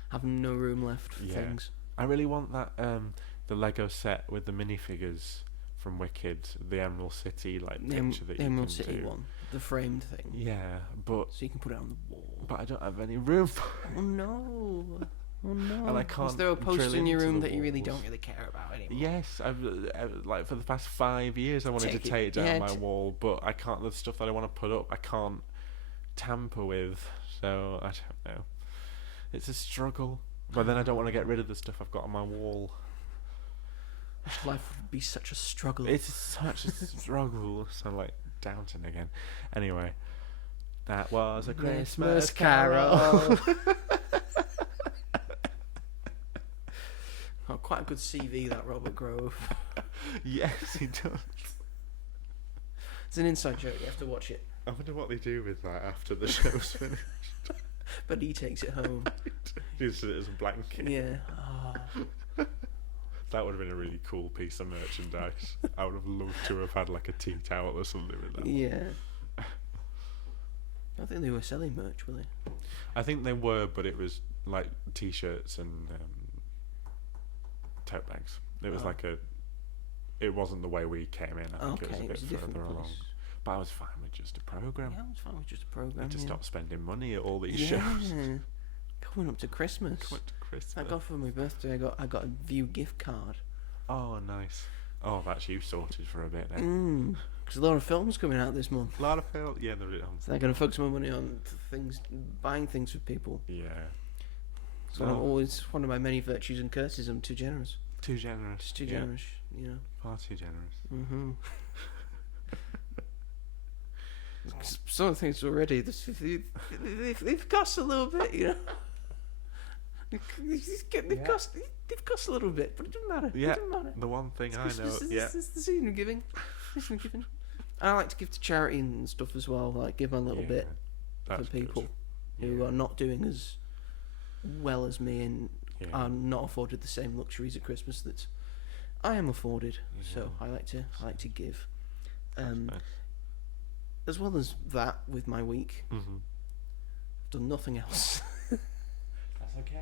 have no room left for things. I really want that the Lego set with the minifigures from Wicked, the Emerald City picture that you Emerald can City do. one, the framed thing. Yeah, but so you can put it on the wall. But I don't have any room for it. Oh no. And I can't. Is there a poster in your room that you really walls. don't really care about anymore? Yes, I've for the past 5 years I wanted to take it down my wall, but I can't. The stuff that I want to put up, I can't tamper with. So I don't know. It's a struggle. But then I don't want to get rid of the stuff I've got on my wall. Life would be such a struggle. It's such a struggle. So Downton again. Anyway, that was a Christmas carol. Oh, quite a good CV, that Robert Grove. Yes, he does. It's an inside joke. You have to watch it. I wonder what they do with that after the show's finished. But he takes it home. Uses it as a blanket. Yeah. That would have been a really cool piece of merchandise. I would have loved to have had a tea towel or something with that. Yeah. I think they were selling merch, were they? I think they were, but it was t-shirts and tote bags. It was it wasn't the way we came in. I think it was a bit further along. But I was fine with just a program. Yeah, I was fine with just a program. I had to stop spending money at all these shows. Coming up to Christmas. Thank God for my birthday. I got a View gift card. Oh, nice. Oh, that's you sorted for a bit then. Because a lot of films coming out this month. A lot of films. Yeah, they're so I'm going to focus my money on buying things for people. Yeah. So I'm always, one of my many virtues and curses, I'm too generous. Too generous. Just too generous, you know. Far too generous. Mm-hmm. Some of the things already, they've cost a little bit, you know. They've cost a little bit, but it doesn't matter. Yeah, it doesn't matter. The one thing it's I know. It's the season of giving. I like to give to charity and stuff as well. Give a little bit for people who are not doing as well as me and are not afforded the same luxuries at Christmas that I am afforded. So I like to give. Nice. As well as that, with my week, I've done nothing else. That's okay.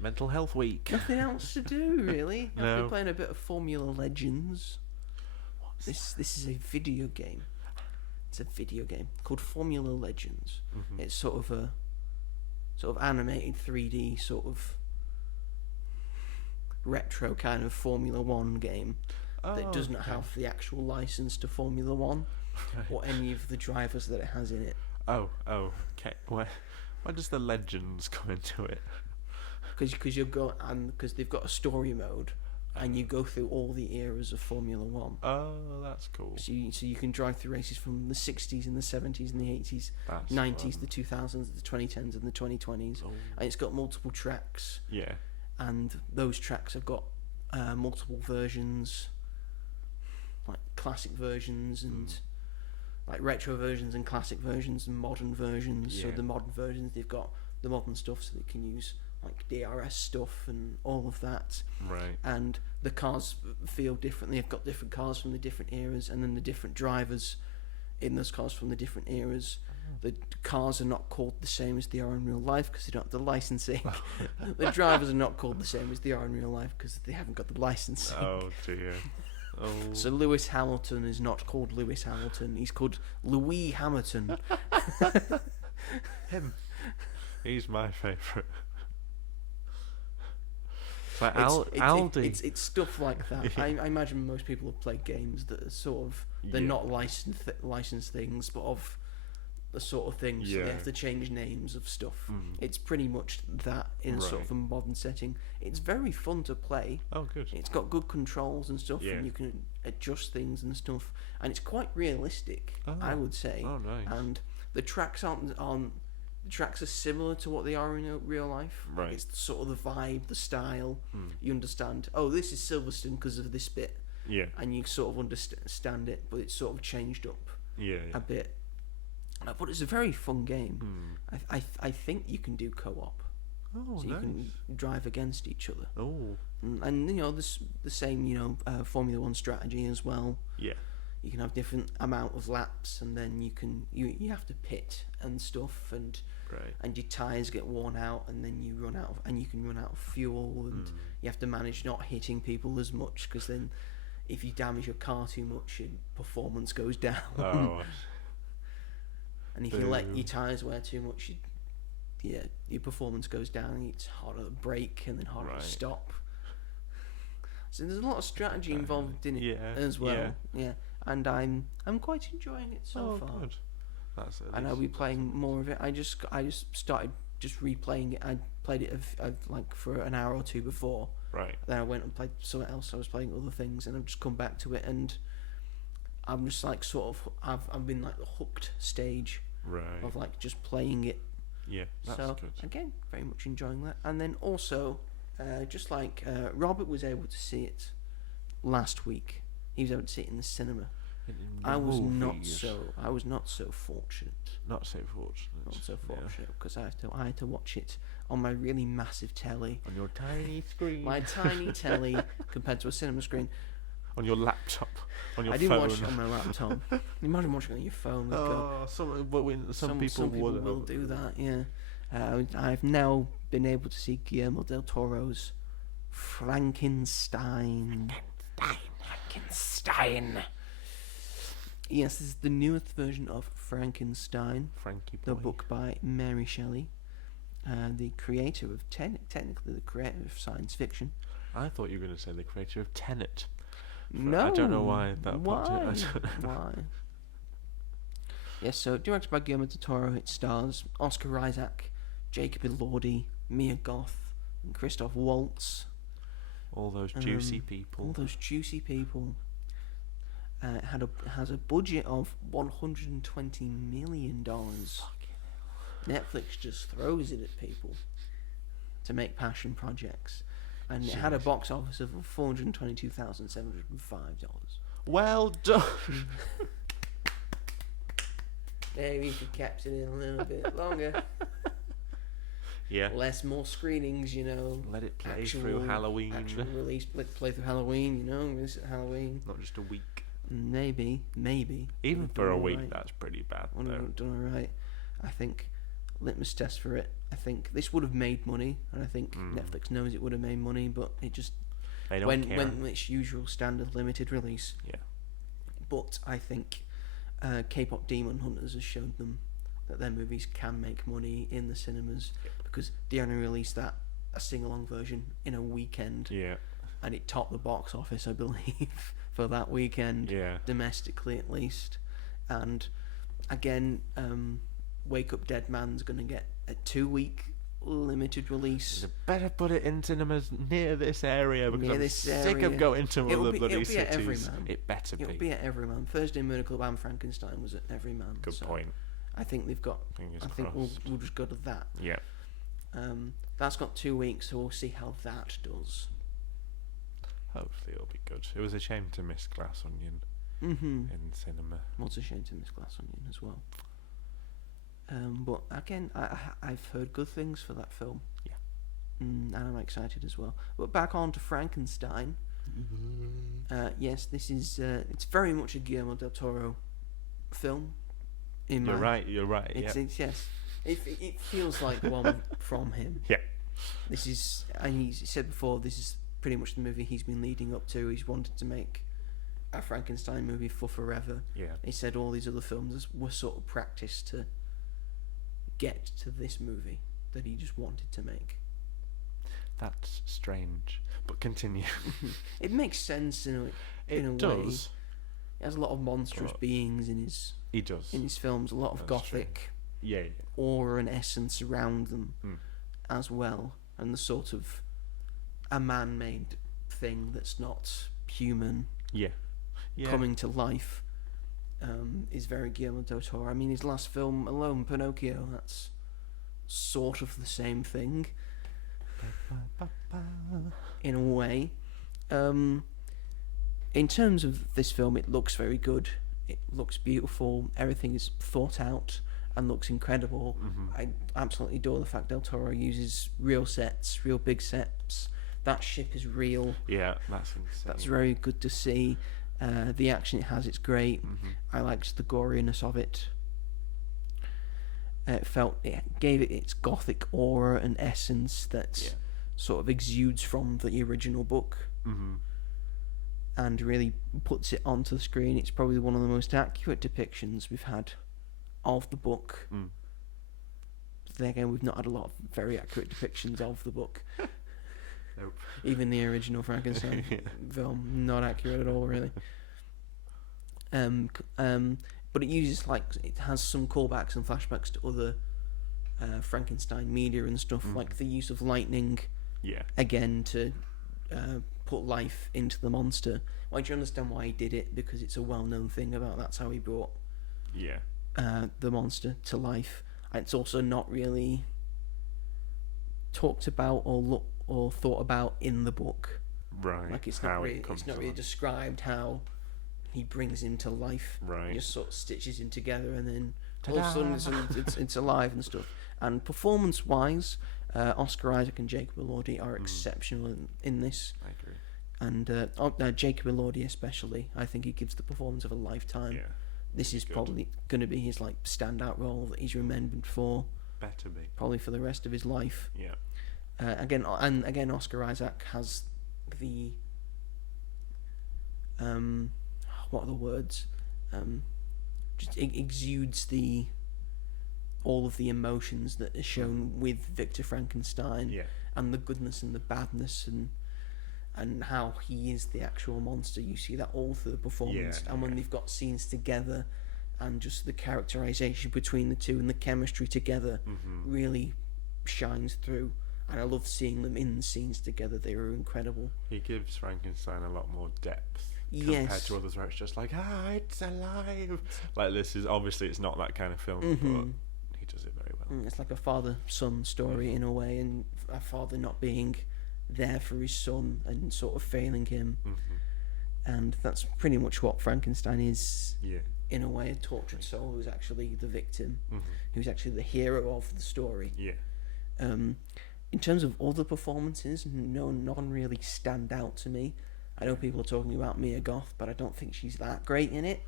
Mental Health Week. Nothing else to do, really. No. I've been playing a bit of Formula Legends. This is a video game. It's a video game called Formula Legends. It's sort of animated 3D, sort of retro kind of Formula 1 game that doesn't have the actual license to Formula 1 or any of the drivers that it has in it. Oh, okay. Where does the Legends come into it? Because they've got a story mode, and you go through all the eras of Formula 1. Oh, that's cool. So you can drive through races from the 60s and the 70s and the 80s, that's 90s, fun. the 2000s, the 2010s and the 2020s. Oh. And it's got multiple tracks. Yeah. And those tracks have got multiple versions, like classic versions and like retro versions and classic versions and modern versions. Yeah. So the modern versions, they've got the modern stuff so they can use like DRS stuff and all of that. Right. And the cars feel differently. They've got different cars from the different eras, and then the different drivers in those cars from the different eras. The cars are not called the same as they are in real life because they don't have the licensing. The drivers are not called the same as they are in real life because they haven't got the licensing. Oh dear. Oh. So Lewis Hamilton is not called Lewis Hamilton. He's called Louis Hamilton. Him. He's my favourite. It's like Aldi. It's stuff like that. Yeah. I imagine most people have played games that are sort of they're not licensed things, but of the sort of things. So they have to change names of stuff. It's pretty much that in sort of a modern setting. It's very fun to play. Oh, good. It's got good controls and stuff, and you can adjust things and stuff, and it's quite realistic. I would say. Oh, nice. And the tracks aren't on. The tracks are similar to what they are in real life. Right. It's sort of the vibe, the style. You understand. Oh, this is Silverstone because of this bit. Yeah. And you sort of understand it, but it's sort of changed up a bit. But it's a very fun game. I think you can do co-op. Oh, so nice. you can drive against each other. Oh. And there's the same Formula 1 strategy as well. Yeah. You can have different amount of laps, and then you have to pit and stuff, and your tires get worn out, and then you can run out of fuel, and you have to manage not hitting people as much, because then if you damage your car too much, your performance goes down. Oh. And if you let your tires wear too much, your performance goes down. It's harder to brake and then harder to stop. So there's a lot of strategy involved in it as well. Yeah, and I'm quite enjoying it so far. Good. And I'll be playing more of it. I just started just replaying it. I played it like for an hour or two before. Right. Then I went and played something else. I was playing other things, and I've just come back to it, and I'm just like I've been like the hooked stage. Right. Of like just playing it. Yeah, that's good. Again, very much enjoying that. And then also, just like Robert was able to see it last week. He was able to see it in the cinema. I was not so fortunate. Not so fortunate. Because I had to watch it on my really massive telly. On your tiny screen. My tiny telly compared to a cinema screen. On your laptop, on your phone. I didn't watch it on my laptop. Imagine watching it on your phone. Some people will do that. Yeah, I've now been able to see Guillermo del Toro's Frankenstein. Yes, this is the newest version of Frankenstein. Frankie boy. The book by Mary Shelley, the creator of technically the creator of science fiction. I thought you were going to say the creator of Tenet. No, I don't know why that. Why? Why? Yes, so directed by Guillermo del Toro, it stars Oscar Isaac, Jacob Elordi, Mia Goth, and Christoph Waltz. All those juicy people. It has a budget of $120 million. Netflix just throws it at people to make passion projects. And it had a box office of $422,705. Well done. Maybe if you kept it in a little bit longer. Yeah. More screenings, Let it play through Halloween. Actual release, play through Halloween, release at Halloween. Not just a week. Maybe. Even for a week, that's pretty bad. Done all right. I think litmus test for it. I think this would have made money, and I think Netflix knows it would have made money, but it just they don't care. Went its usual standard limited release. Yeah. But I think K-pop Demon Hunters has shown them that their movies can make money in the cinemas because they only released a sing-along version in a weekend. Yeah. And it topped the box office, I believe, for that weekend. Yeah. Domestically, at least. And again, Wake Up Dead Man's going to get a 2-week limited release. You better put it in cinemas near this area because I'm sick of going to other bloody cities. It'll be at Everyman. It better be. It'll be at Everyman. Thursday Miracle Club and Frankenstein was at Everyman. Good point. I think they've got. Fingers I think we'll just go to that. Yeah. That's got 2 weeks, so we'll see how that does. Hopefully it'll be good. It was a shame to miss Glass Onion in cinema. What's a shame to miss Glass Onion as well. But again, I've heard good things for that film. Yeah. And I'm excited as well. But back on to Frankenstein. Yes, this is it's very much a Guillermo del Toro film. You're right. It's yes. It feels like one from him. Yeah. This is, and he said before, this is pretty much the movie he's been leading up to. He's wanted to make a Frankenstein movie for forever. Yeah. He said all these other films were sort of practice to get to this movie that he just wanted to make. That's strange. But continue. It makes sense in a way. It does. He has a lot of monstrous beings in his. He does. In his films, a lot of gothic aura and essence around them, as well, and the sort of a man-made thing that's not human. Yeah. Coming to life. Is very Guillermo del Toro. I mean, his last film alone, Pinocchio, that's sort of the same thing. In a way. In terms of this film, it looks very good. It looks beautiful. Everything is thought out and looks incredible. I absolutely adore the fact Del Toro uses real sets, real big sets. That ship is real. Yeah, that's insane. That's very good to see. The action it has, it's great. I liked the goriness of it. It gave it its gothic aura and essence that sort of exudes from the original book, and really puts it onto the screen. It's probably one of the most accurate depictions we've had of the book. Then again, we've not had a lot of very accurate depictions of the book. Nope. Even the original Frankenstein film, not accurate at all, really. But it uses it has some callbacks and flashbacks to other Frankenstein media and stuff, like the use of lightning. Again, to put life into the monster. Well, do you understand why he did it? Because it's a well-known thing about that's how he brought the monster to life. And it's also not really talked about or thought about in the book. Right. Like it's not really described how he brings him to life. Right. He just sort of stitches him together, and then all of a sudden it's alive and stuff. And performance-wise, Oscar Isaac and Jacob Elordi are exceptional in this. I agree. And Jacob Elordi especially, I think he gives the performance of a lifetime. Yeah. This is probably going to be his standout role that he's remembered for. Better be. Probably for the rest of his life. Yeah. Again, Oscar Isaac has the what are the words? Just exudes all of the emotions that are shown with Victor Frankenstein, and the goodness and the badness and how he is the actual monster. You see that all through the performance, and when they've got scenes together, and just the characterization between the two and the chemistry together really shines through. And I love seeing them in scenes together. They were incredible. He gives Frankenstein a lot more depth compared to others where it's just like, it's alive. Like this is obviously it's not that kind of film, but he does it very well. It's like a father-son story in a way, and a father not being there for his son and sort of failing him. And that's pretty much what Frankenstein is. Yeah. In a way, a tortured soul who's actually the victim, who's actually the hero of the story. Yeah. In terms of other performances, none really stand out to me. I know people are talking about Mia Goth, but I don't think she's that great in it.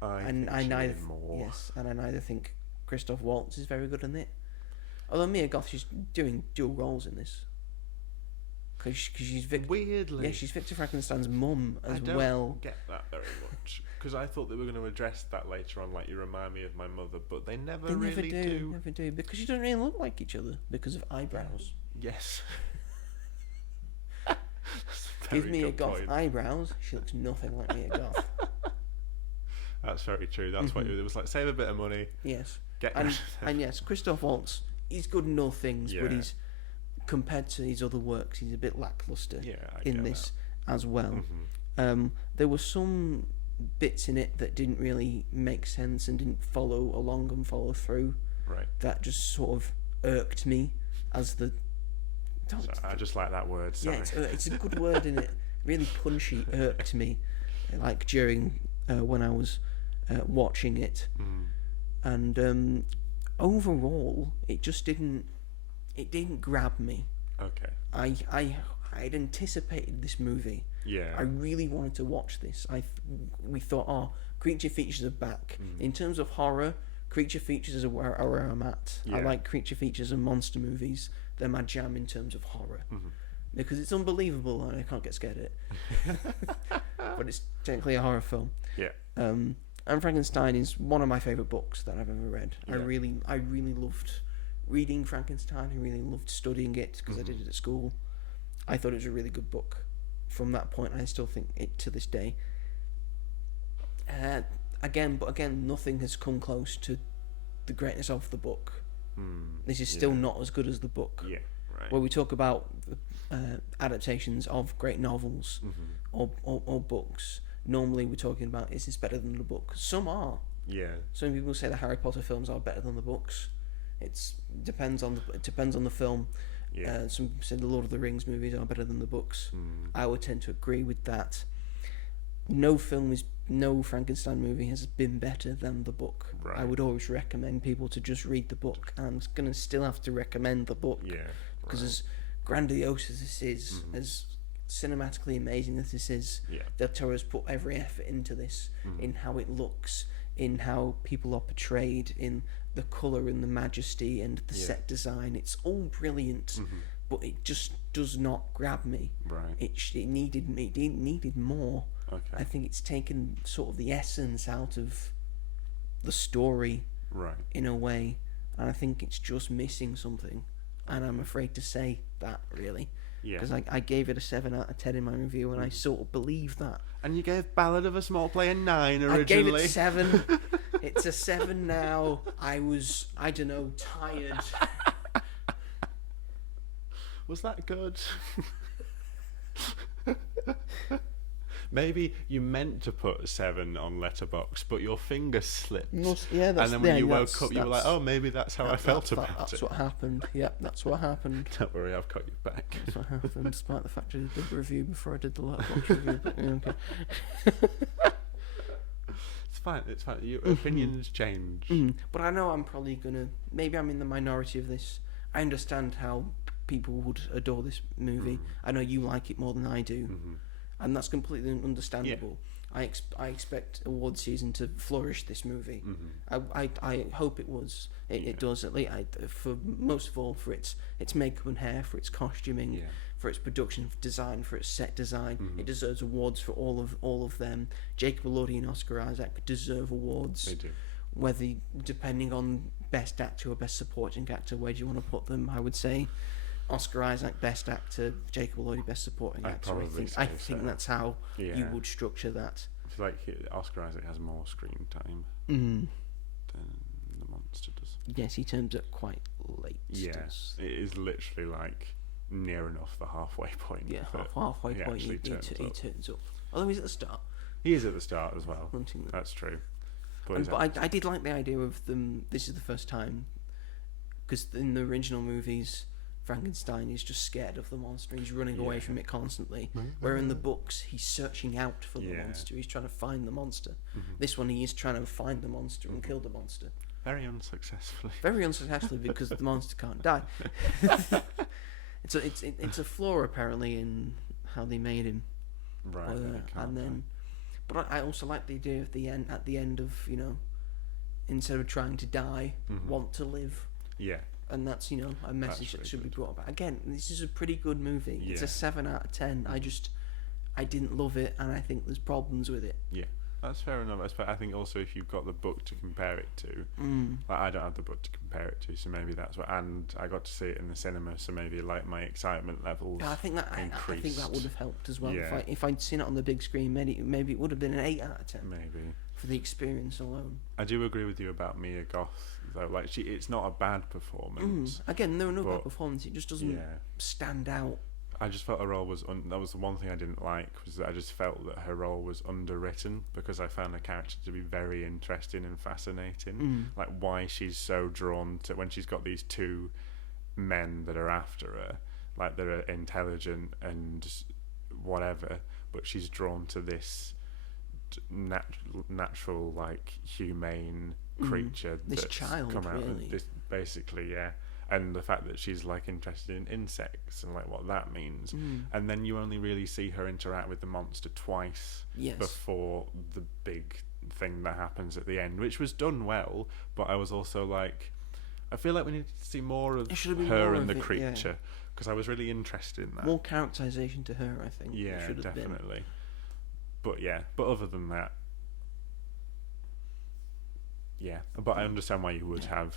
I neither think Christoph Waltz is very good in it. Although Mia Goth, she's doing dual roles in this. Because she's weirdly, she's Victor Frankenstein's mum as well. I don't get that very much, because I thought they were going to address that later on, like you remind me of my mother, but they never really do. Never do, because you don't really look like each other because of eyebrows. Yes. Give me a Goth eyebrows, she looks nothing like me a Goth. That's very true. That's what it was like. Save a bit of money. Yes. And yes, Christoph Waltz, he's good in all things, but he's, compared to his other works, he's a bit lackluster in this as well. There were some bits in it that didn't really make sense and didn't follow along and follow through. Right. That just sort of irked me as the... I just like that word, sorry. Yeah, it's a good word, isn't it? Really punchy, irked me. Like during when I was watching it. And overall, it just didn't... It didn't grab me. Okay. I'd anticipated this movie. Yeah. I really wanted to watch this. We thought, creature features are back. In terms of horror, creature features are where I'm at. Yeah. I like creature features and monster movies. They're my jam in terms of horror. Because it's unbelievable and I can't get scared of it. But it's technically a horror film. Yeah. And Frankenstein is one of my favourite books that I've ever read. Yeah. I really loved reading Frankenstein. I really loved studying it because I did it at school. I thought it was a really good book. From that point, I still think it to this day. Again, nothing has come close to the greatness of the book. This is still not as good as the book. Yeah, right. Where we talk about adaptations of great novels or books, normally we're talking about, is this better than the book? Some are. Yeah. Some people say the Harry Potter films are better than the books. It depends on the film. Yeah. Some say the Lord of the Rings movies are better than the books. I would tend to agree with that. No Frankenstein movie has been better than the book. Right. I would always recommend people to just read the book, and I'm going to still have to recommend the book. Yeah. Because as grandiose as this is, as cinematically amazing as this is, Del Toro's put every effort into this, in how it looks, in how people are portrayed, in the colour and the majesty and the set design. It's all brilliant, but it just does not grab me. Right. It needed more. Okay. I think it's taken sort of the essence out of the story, right, in a way, and I think it's just missing something. And I'm afraid to say that, really. Yeah. Because I gave it a 7 out of 10 in my review, and I sort of believe that. And you gave Ballad of a Small Play a 9 originally. I gave it 7. It's a 7 now. I was, I don't know, tired. Was that good? Maybe you meant to put 7 on Letterboxd, but your finger slipped. Yeah, that's, and then when you woke up, you were like, oh, maybe that's how I felt about it. That's what happened. Yep, that's what happened. Don't worry, I've got you back. That's what happened, despite the fact I did the review before I did the Letterboxd review. But, yeah, okay. It's fine. Your opinions change. But I know I'm probably going to... Maybe I'm in the minority of this. I understand how people would adore this movie. I know you like it more than I do. And that's completely understandable. Yeah. I expect award season to flourish this movie. I hope it was. It does, at least. For most of all, for its makeup and hair, for its costuming, for its production design, for its set design. It deserves awards for all of them. Jacob Elordi and Oscar Isaac deserve awards. They do. Whether, depending on best actor or best supporting actor, where do you want to put them? I would say Oscar Isaac best actor, Jacob Elordi best supporting actor. I think that's how you would structure that. I feel like Oscar Isaac has more screen time than the monster does. Yes, he turns up quite late. Yes, it is literally like near enough the halfway point. Yeah, halfway point he turns up. Although he's at the start. He is at the start as well. Hunting them. That's true. But I did like the idea of them. This is the first time, because in the original movies, Frankenstein is just scared of the monster. He's running away from it constantly. Where in the books, he's searching out for the monster. He's trying to find the monster. This one, he is trying to find the monster and kill the monster. Very unsuccessfully. Very unsuccessfully, because the monster can't die. It's a flaw apparently in how they made him. Right. But I also like the idea of at the end of, instead of trying to die, want to live. Yeah. And that's, a message that should be brought about. Again, this is a pretty good movie. Yeah. It's a 7 out of 10. I didn't love it, and I think there's problems with it. Yeah, that's fair enough. I think also if you've got the book to compare it to, like I don't have the book to compare it to, so maybe that's what. And I got to see it in the cinema, so maybe like my excitement levels. Yeah, I think that would have helped as well. Yeah. If I'd seen it on the big screen, maybe it would have been an 8 out of 10. Maybe for the experience alone. I do agree with you about Mia Goth, though. Like it's not a bad performance. Again, no bad performance. It just doesn't stand out. I just felt her role was that was the one thing I didn't like, was that I just felt that her role was underwritten, because I found her character to be very interesting and fascinating. Like why she's so drawn to, when she's got these 2 men that are after her, like they're intelligent and whatever, but she's drawn to this natural, like humane creature. This child, come out really. This, basically, yeah. And the fact that she's like interested in insects and like what that means, and then you only really see her interact with the monster twice before the big thing that happens at the end, which was done well. But I was also like, I feel like we need to see more of her and the creature, because I was really interested in that. More characterization to her, I think. Yeah, definitely. But other than that, but I understand why you would have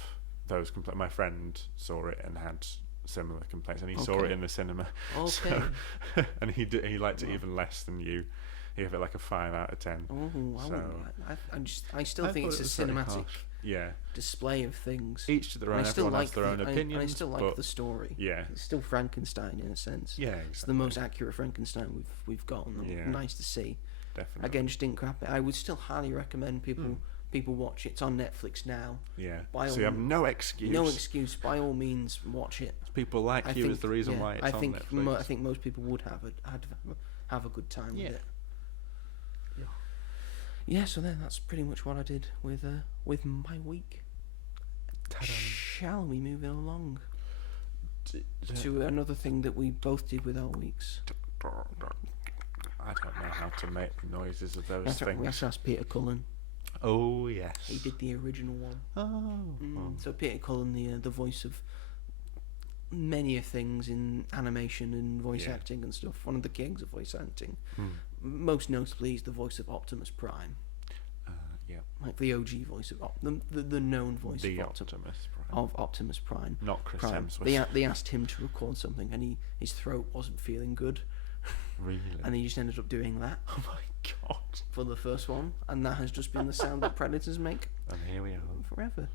those my friend saw it and had similar complaints, and he saw it in the cinema. Okay. So, and he liked it even less than you. He gave it like a 5 out of 10. I still think it's a cinematic display of things. Each to their own. Everyone has their own opinions. I still like the story. Yeah, it's still Frankenstein in a sense. Yeah, exactly. It's the most accurate Frankenstein we've got, and nice to see. Definitely. Again, just didn't crap it. I would still highly recommend people watch it. It's on Netflix now. Yeah. So you have no excuse. No excuse. By all means, watch it. People like you is the reason why it's on Netflix. I think most people would have a good time with it. Yeah, so then that's pretty much what I did with my week. Ta-da. Shall we move it along to another thing that we both did with our weeks? I don't know how to make noises of those things. We have to ask Peter Cullen. Oh, yes. He did the original one. Oh. So Peter Cullen, the voice of many things in animation and voice acting and stuff. One of the kings of voice acting. Most notably, he's the voice of Optimus Prime. Like the OG voice of the known voice of Optimus Prime. Not Chris Hemsworth. They asked him to record something, and his throat wasn't feeling good. Really? And he just ended up doing that. Oh my god! For the first one, and that has just been the sound that Predators make. And here we are. Forever.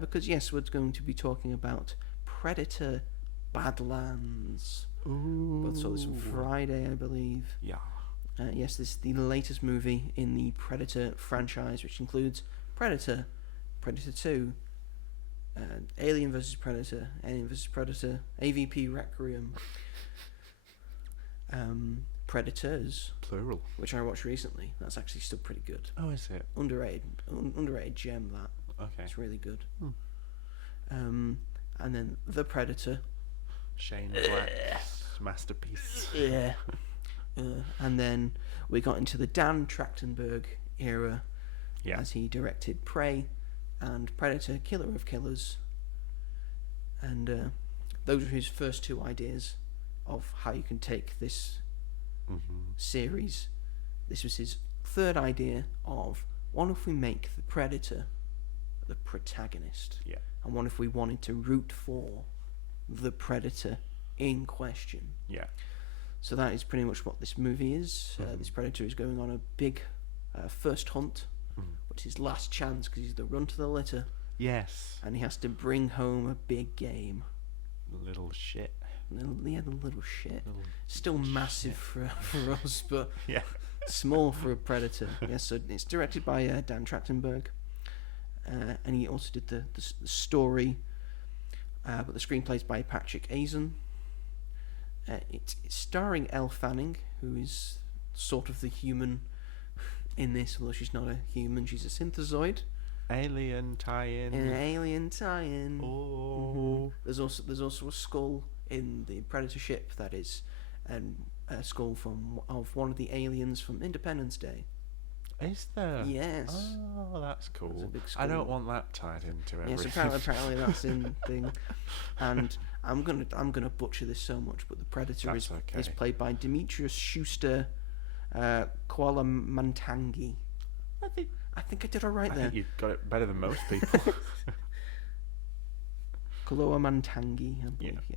Because yes, we're going to be talking about Predator Badlands. Ooh. So it's Friday, I believe. Yeah. Yes, this is the latest movie in the Predator franchise, which includes Predator, Predator 2, Alien vs. Predator, Alien vs. Predator, AVP Requiem, Predators, plural, which I watched recently. That's actually still pretty good. Oh, is it? Underrated gem, that. Okay. It's really good. And then The Predator. Shane Black's masterpiece. Yeah. And then we got into the Dan Trachtenberg era as he directed Prey and Predator, Killer of Killers. And those were his first two ideas of how you can take this series. This was his third idea of, what if we make the Predator the protagonist? Yeah. And what if we wanted to root for the Predator in question? Yeah. So that is pretty much what this movie is. This Predator is going on a big first hunt, which is his last chance because he's the run to the litter. Yes. And he has to bring home a big game. Little shit. The little shit. Still massive for us, but small for a Predator. Yes, so it's directed by Dan Trachtenberg. And he also did the story, but the screenplay is by Patrick Azan. It's starring Elle Fanning, who is sort of the human in this, although she's not a human, she's a synthezoid. Alien tie-in. An alien tie-in. Oh. There's also a skull in the Predator ship that is a skull of one of the aliens from Independence Day. Is there? Yes. Oh, that's cool. I don't want that tied into everything. Yes, apparently that's in the thing. And I'm gonna butcher this so much, but the Predator is played by Demetrius Schuster Kualamantangi. I think I did all right there. I think you got it better than most people. Kualamantangi, I believe. Yeah.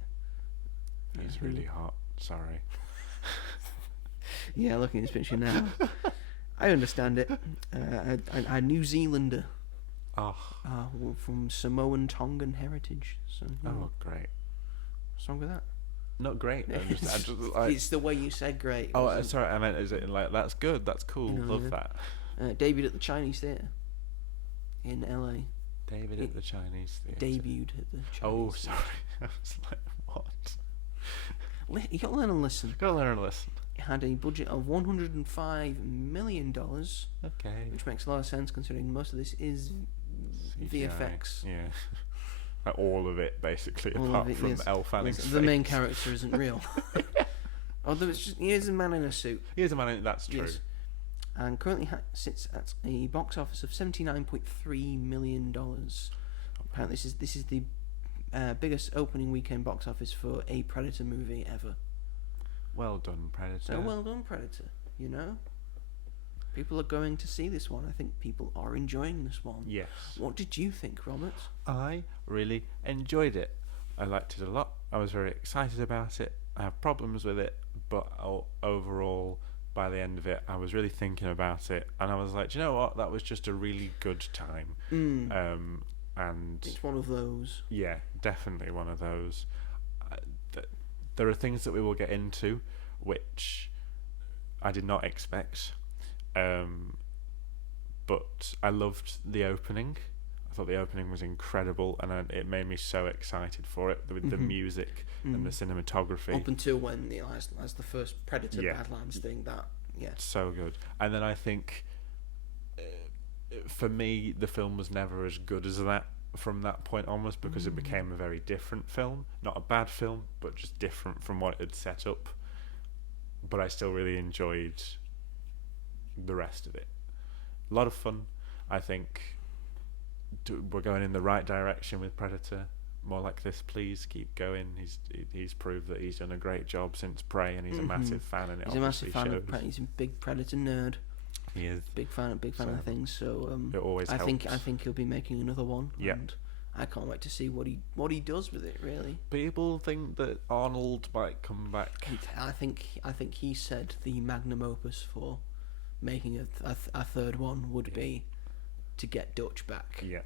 He's really hot. Sorry. Yeah, looking at this picture now. I understand it. A New Zealander. From Samoan Tongan heritage. So, great. What's wrong with that? Not great. It's the way you said great. Sorry. I meant, is it like, that's good, that's cool, love that. Debuted at the Chinese Theatre in LA. David at the Chinese Theatre. Debuted at the Chinese Oh, sorry. I was like, what? You gotta learn and listen. Gotta learn and listen. It had a budget of $105 million. Okay. Which makes a lot of sense considering most of this is CGI. VFX. Yeah. Like all of it, basically, apart from Elle Fanning's face. The main character isn't real. Although he is a man in a suit. He is a man in that's true. Yes. And currently sits at a box office of $79.3 million. Apparently this is the biggest opening weekend box office for a Predator movie ever. Well done, Predator. So well done, Predator. You know? People are going to see this one. I think people are enjoying this one. Yes. What did you think, Robert? I really enjoyed it. I liked it a lot. I was very excited about it. I have problems with it, but overall, by the end of it, I was really thinking about it, and I was like, do you know what? That was just a really good time. And it's one of those. Yeah, definitely one of those. There are things that we will get into which I did not expect, but I loved the opening. I thought the opening was incredible, and it made me so excited for it with the music and the cinematography. Up until when as the first Predator Badlands thing, so good. And then I think for me, the film was never as good as that from that point onwards, because it became a very different film. Not a bad film, but just different from what it had set up. But I still really enjoyed the rest of it. A lot of fun. I think we're going in the right direction with Predator. More like this, please keep going. He's proved that he's done a great job since Prey, and he's a massive fan, and it obviously shows. He's a big Predator nerd. He is big fan of things. So it always helps. I think he'll be making another one. Yeah. And I can't wait to see what he does with it. Really. People think that Arnold might come back. I think he said the magnum opus for making a third one would be to get Dutch back. Yeah.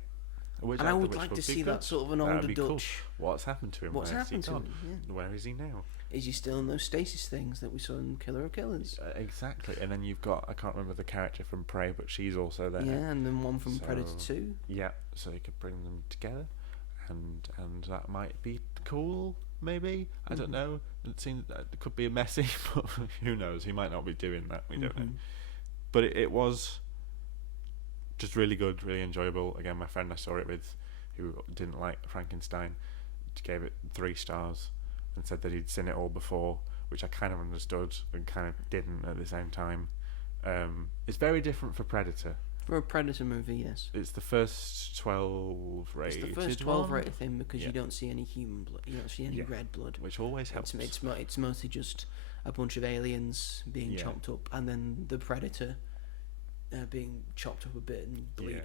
And I would like to see that sort of an older Dutch. Cool. What's happened to him? What's happened to him? Yeah. Where is he now? Is he still in those stasis things that we saw in Killer of Killers? Exactly. And then you've got, I can't remember the character from Prey, but she's also there. Yeah, and then one from Predator 2. Yeah, so you could bring them together, and that might be cool. Maybe, I don't know. It seems it could be messy, but who knows? He might not be doing that. We don't know. But it was just really good, really enjoyable. Again, my friend I saw it with, who didn't like Frankenstein, gave it 3 stars and said that he'd seen it all before, which I kind of understood and kind of didn't at the same time. It's very different for Predator. For a Predator movie, yes. It's the first 12 rated. It's the first 12 rated thing because you don't see any human blood. You don't see any red blood, which always helps. It's mostly just a bunch of aliens being chopped up, and then the Predator being chopped up a bit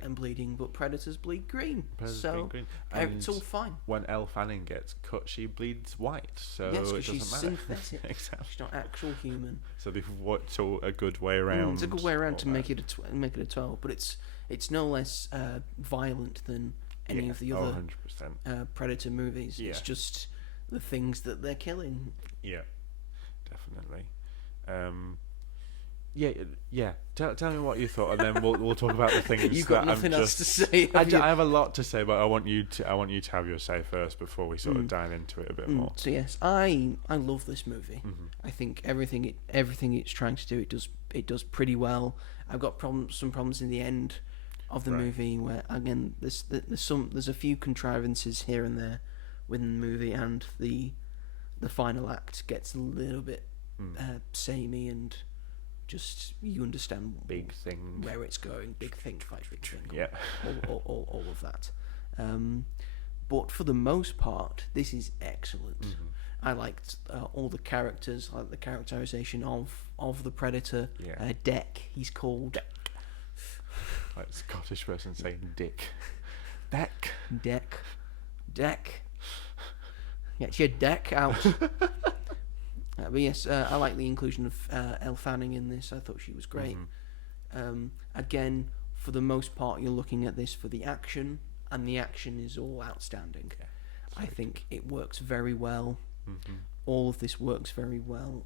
and bleeding, but Predators bleed green. Green. It's all fine. When Elle Fanning gets cut, she bleeds white, so yes, it doesn't she's matter. Synthetic. Exactly. She's not actual human. So they've worked a good way around. It's a good way around to make it a 12, but it's no less violent than any of the other 100%. Predator movies. It's just the things that they're killing. Yeah, definitely. Yeah. Tell me what you thought, and then we'll talk about the things. You've got nothing else to say. I have a lot to say, but I want you to have your say first before we sort of dive into it a bit more. So yes, I love this movie. I think everything it's trying to do, it does pretty well. I've got some problems in the end of the movie where, again, there's a few contrivances here and there within the movie, and the final act gets a little bit samey, and just you understand big thing where it's going, big thing, all of that. But for the most part, this is excellent. I liked all the characters, like the characterization of the Predator. Deck, he's called. Like a Scottish person saying Dick. Deck. Get your deck out. But yes, I like the inclusion of Elle Fanning in this. I thought she was great. Again, for the most part, you're looking at this for the action, and the action is all outstanding. I think it works very well. All of this works very well.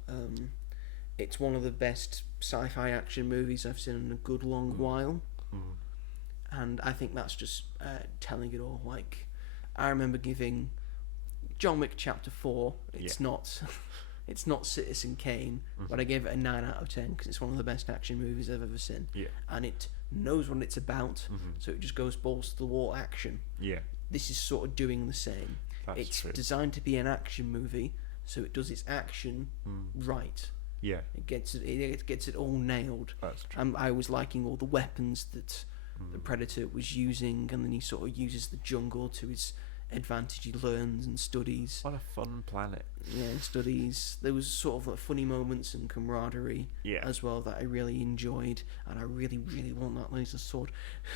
It's one of the best sci-fi action movies I've seen in a good long while. And I think that's just telling it all. Like, I remember giving John Wick Chapter 4, it's not Citizen Kane, but I gave it a 9 out of 10 because it's one of the best action movies I've ever seen. And it knows what it's about, so it just goes balls to the wall action. This is sort of doing the same. It's true. Designed to be an action movie, so it does its action right. It gets it all nailed. That's true. I was liking all the weapons that the Predator was using, and then he sort of uses the jungle to his advantage he learns and studies. What a fun planet. Yeah, and studies. There was sort of like funny moments and camaraderie as well that I really enjoyed, and I really, really want that laser sword.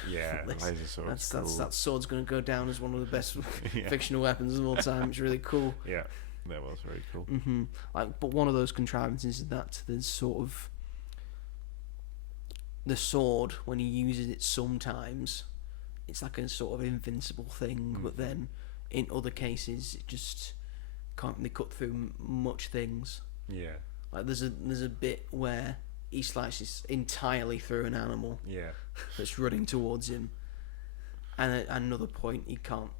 Yeah, laser sword. That sword's going to go down as one of the best fictional weapons of all time. It's really cool. Yeah, that was very cool. But one of those contrivances is that there's sort of the sword, when he uses it sometimes, it's like a sort of invincible thing, but then in other cases it just can't really cut through much things. Yeah. Like there's a bit where he slices entirely through an animal that's running towards him, and at another point he can't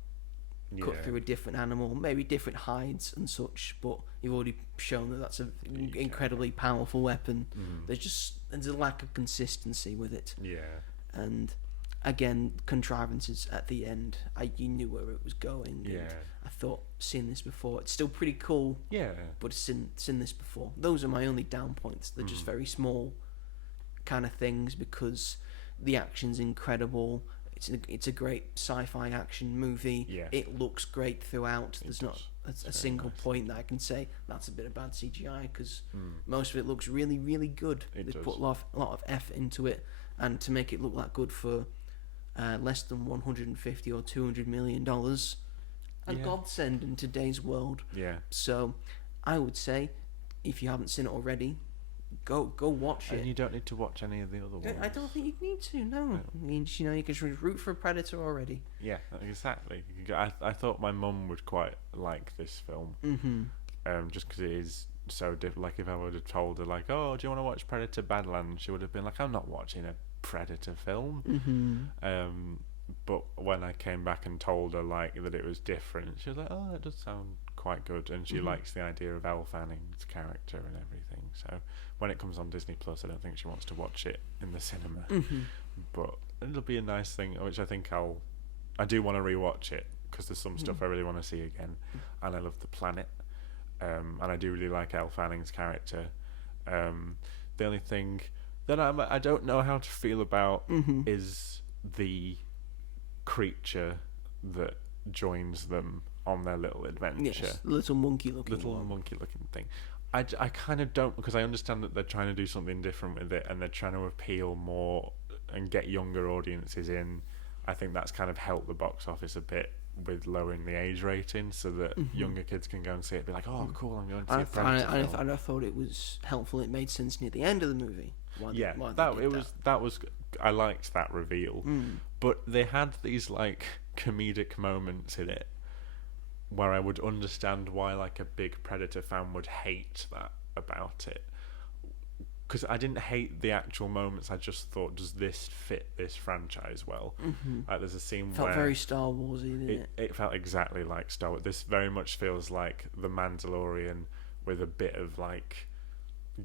cut through a different animal, maybe different hides and such, but you've already shown that that's an incredibly powerful weapon. There's a lack of consistency with it. And again, contrivances at the end, you knew where it was going. And I thought, seen this before. It's still pretty cool. But seen this before. Those are my only down points. They're just very small kind of things, because the action's incredible. It's a great sci-fi action movie. It looks great throughout. There's not a single point that I can say that's a bit of bad CGI, because most of it looks really, really good. They put a lot of effort into it, and to make it look that good for less than $150 or $200 million, a godsend in today's world. So I would say, if you haven't seen it already, go watch it. And you don't need to watch any of the other ones. I don't think you need to. No, I mean, you can root for a Predator already. Yeah, exactly. I thought my mum would quite like this film, just because it is so different. Like, if I would have told her, like, "Oh, do you want to watch Predator Badlands?" she would have been like, "I'm not watching a Predator film." But when I came back and told her like that it was different, she was like, "Oh, that does sound quite good," and she likes the idea of Elle Fanning's character and everything. So when it comes on Disney Plus, I don't think she wants to watch it in the cinema, but it'll be a nice thing, which I think I do want to rewatch it, because there's some stuff I really want to see again, and I love the planet, and I do really like Elle Fanning's character. The only thing that I don't know how to feel about is the creature that joins them on their little adventure. Yes, little monkey looking thing. I kind of don't, because I understand that they're trying to do something different with it, and they're trying to appeal more and get younger audiences in. I think that's kind of helped the box office a bit with lowering the age rating, so that younger kids can go and see it, be like, "Oh, cool, I'm going to see a Predator film." And I thought it was helpful. It made sense near the end of the movie. That was. I liked that reveal, but they had these like comedic moments in it where I would understand why like a big Predator fan would hate that about it, because I didn't hate the actual moments. I just thought, does this fit this franchise well? Like, there's a scene felt where very Star Warsy, didn't it? It felt exactly like Star Wars. This very much feels like The Mandalorian, with a bit of like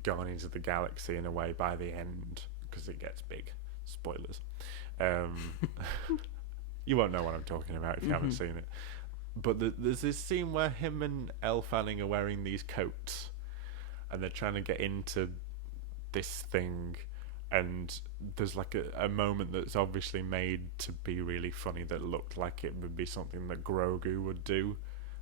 Guardians of the Galaxy in a way by the end, because it gets big. Spoilers. You won't know what I'm talking about if you haven't seen it. But there's this scene where him and Elle Fanning are wearing these coats, and they're trying to get into this thing, and there's like a moment that's obviously made to be really funny, that looked like it would be something that Grogu would do,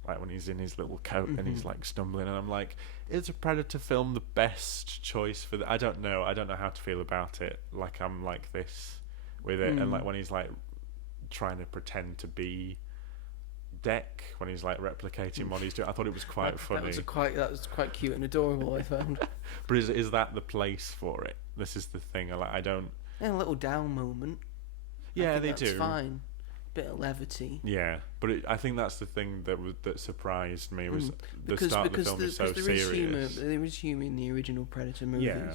like when he's in his little coat and he's like stumbling, and I'm like, is a Predator film the best choice for I don't know how to feel about it. Like, I'm like this with it, and like when he's like trying to pretend to be Deck, when he's like replicating what he's doing, I thought it was quite funny. That was quite cute and adorable, I found. But is that the place for it? This is the thing. I don't. Yeah, a little down moment. Yeah, they do. That's fine. Bit of levity. Yeah, but I think that's the thing that surprised me, was the start of the film is so serious. There is humour in the original Predator movies. Yeah,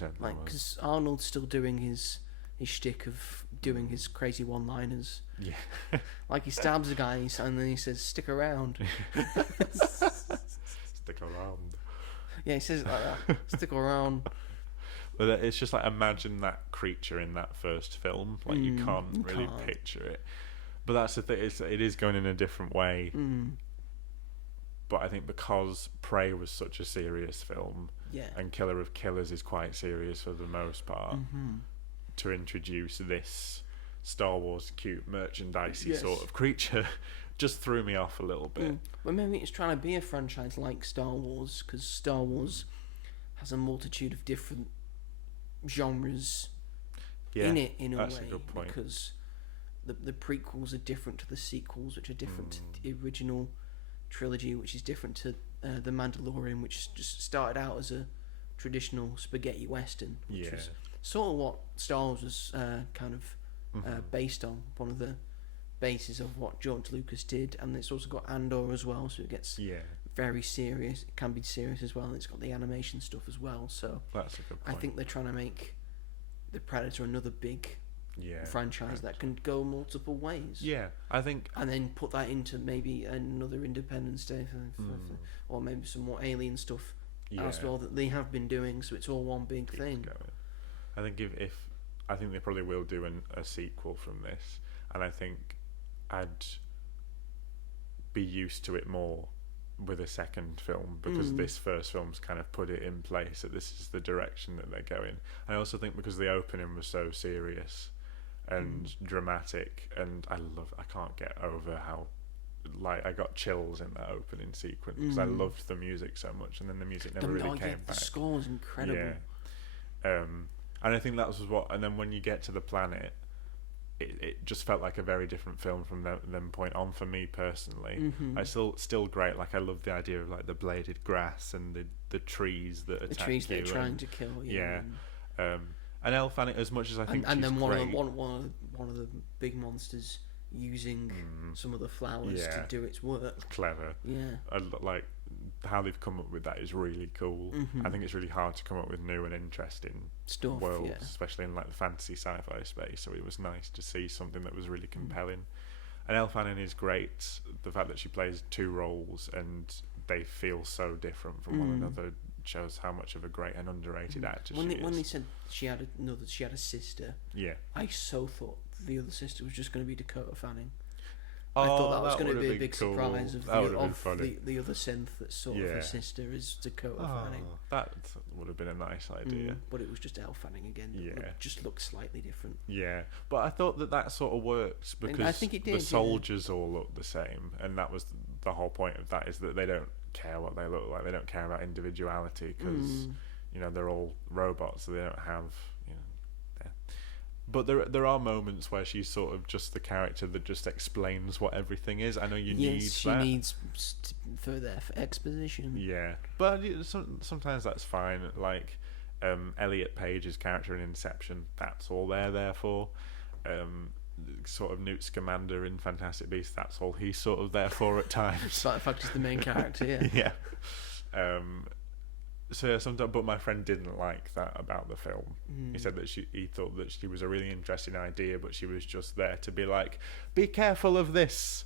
100%. Like, because Arnold's still doing his shtick of doing his crazy one-liners. Yeah. Like, he stabs a guy and then he says, "Stick around." Stick around. Yeah, he says it like that. Stick around. But it's just like, imagine that creature in that first film. Like, you can't really picture it. But that's the thing. It is going in a different way. But I think because Prey was such a serious film, and Killer of Killers is quite serious for the most part, to introduce this Star Wars cute merchandisey sort of creature just threw me off a little bit. Well, maybe it's trying to be a franchise like Star Wars, because Star Wars has a multitude of different genres in it, in a that's way. A good point. Because the prequels are different to the sequels, which are different to the original trilogy, which is different to The Mandalorian, which just started out as a traditional spaghetti western, which was sort of what Star Wars was kind of based on, one of the bases of what George Lucas did. And it's also got Andor as well, so it gets very serious. It can be serious as well, and it's got the animation stuff as well. So that's a good point. I think they're trying to make the Predator another big franchise that can go multiple ways. Yeah, I think, and then put that into maybe another Independence Day, or maybe some more Alien stuff as well that they have been doing. So it's all one big thing. I think if I think they probably will do a sequel from this, and I think I'd be used to it more with a second film, because this first film's kind of put it in place that this is the direction that they're going. I also think because the opening was so serious and dramatic, and I can't get over how, like, I got chills in that opening sequence because I loved the music so much, and then the music never really came back. The score was incredible. And I think that was what, and then when you get to the planet, it just felt like a very different film from that point on for me personally. I still great. Like, I love the idea of like the bladed grass and the trees that attack you. The trees they're trying to kill. And Elle Fanning, as much as I think, and she's then great, one of the big monsters using some of the flowers to do its work. Clever. Yeah. Like how they've come up with that is really cool. I think it's really hard to come up with new and interesting stuff, worlds, especially in like the fantasy sci-fi space. So it was nice to see something that was really compelling. And Elle Fanning is great. The fact that she plays two roles and they feel so different from one another shows how much of a great and underrated actor she is. When they said she had a sister, I so thought the other sister was just going to be Dakota Fanning. I thought that was going to be a big surprise of the other synth that's sort of her sister is Dakota Fanning. That would have been a nice idea. But it was just Elle Fanning again. Just looked slightly different. Yeah, but I thought that sort of worked because I think it did, the soldiers all look the same, and that was the whole point of that, is that they don't care what they look like. They don't care about individuality because they're all robots, so they don't have But there are moments where she's sort of just the character that just explains what everything is. I know you need that. Yes, she needs further exposition. Yeah, but sometimes that's fine. Like Elliot Page's character in Inception, that's all they're there for. Sort of Newt Scamander in Fantastic Beasts, that's all he's sort of there for at times. Despite the fact he's the main character, yeah. So sometimes, but my friend didn't like that about the film. He said that he thought that she was a really interesting idea, but she was just there to be like, be careful of this.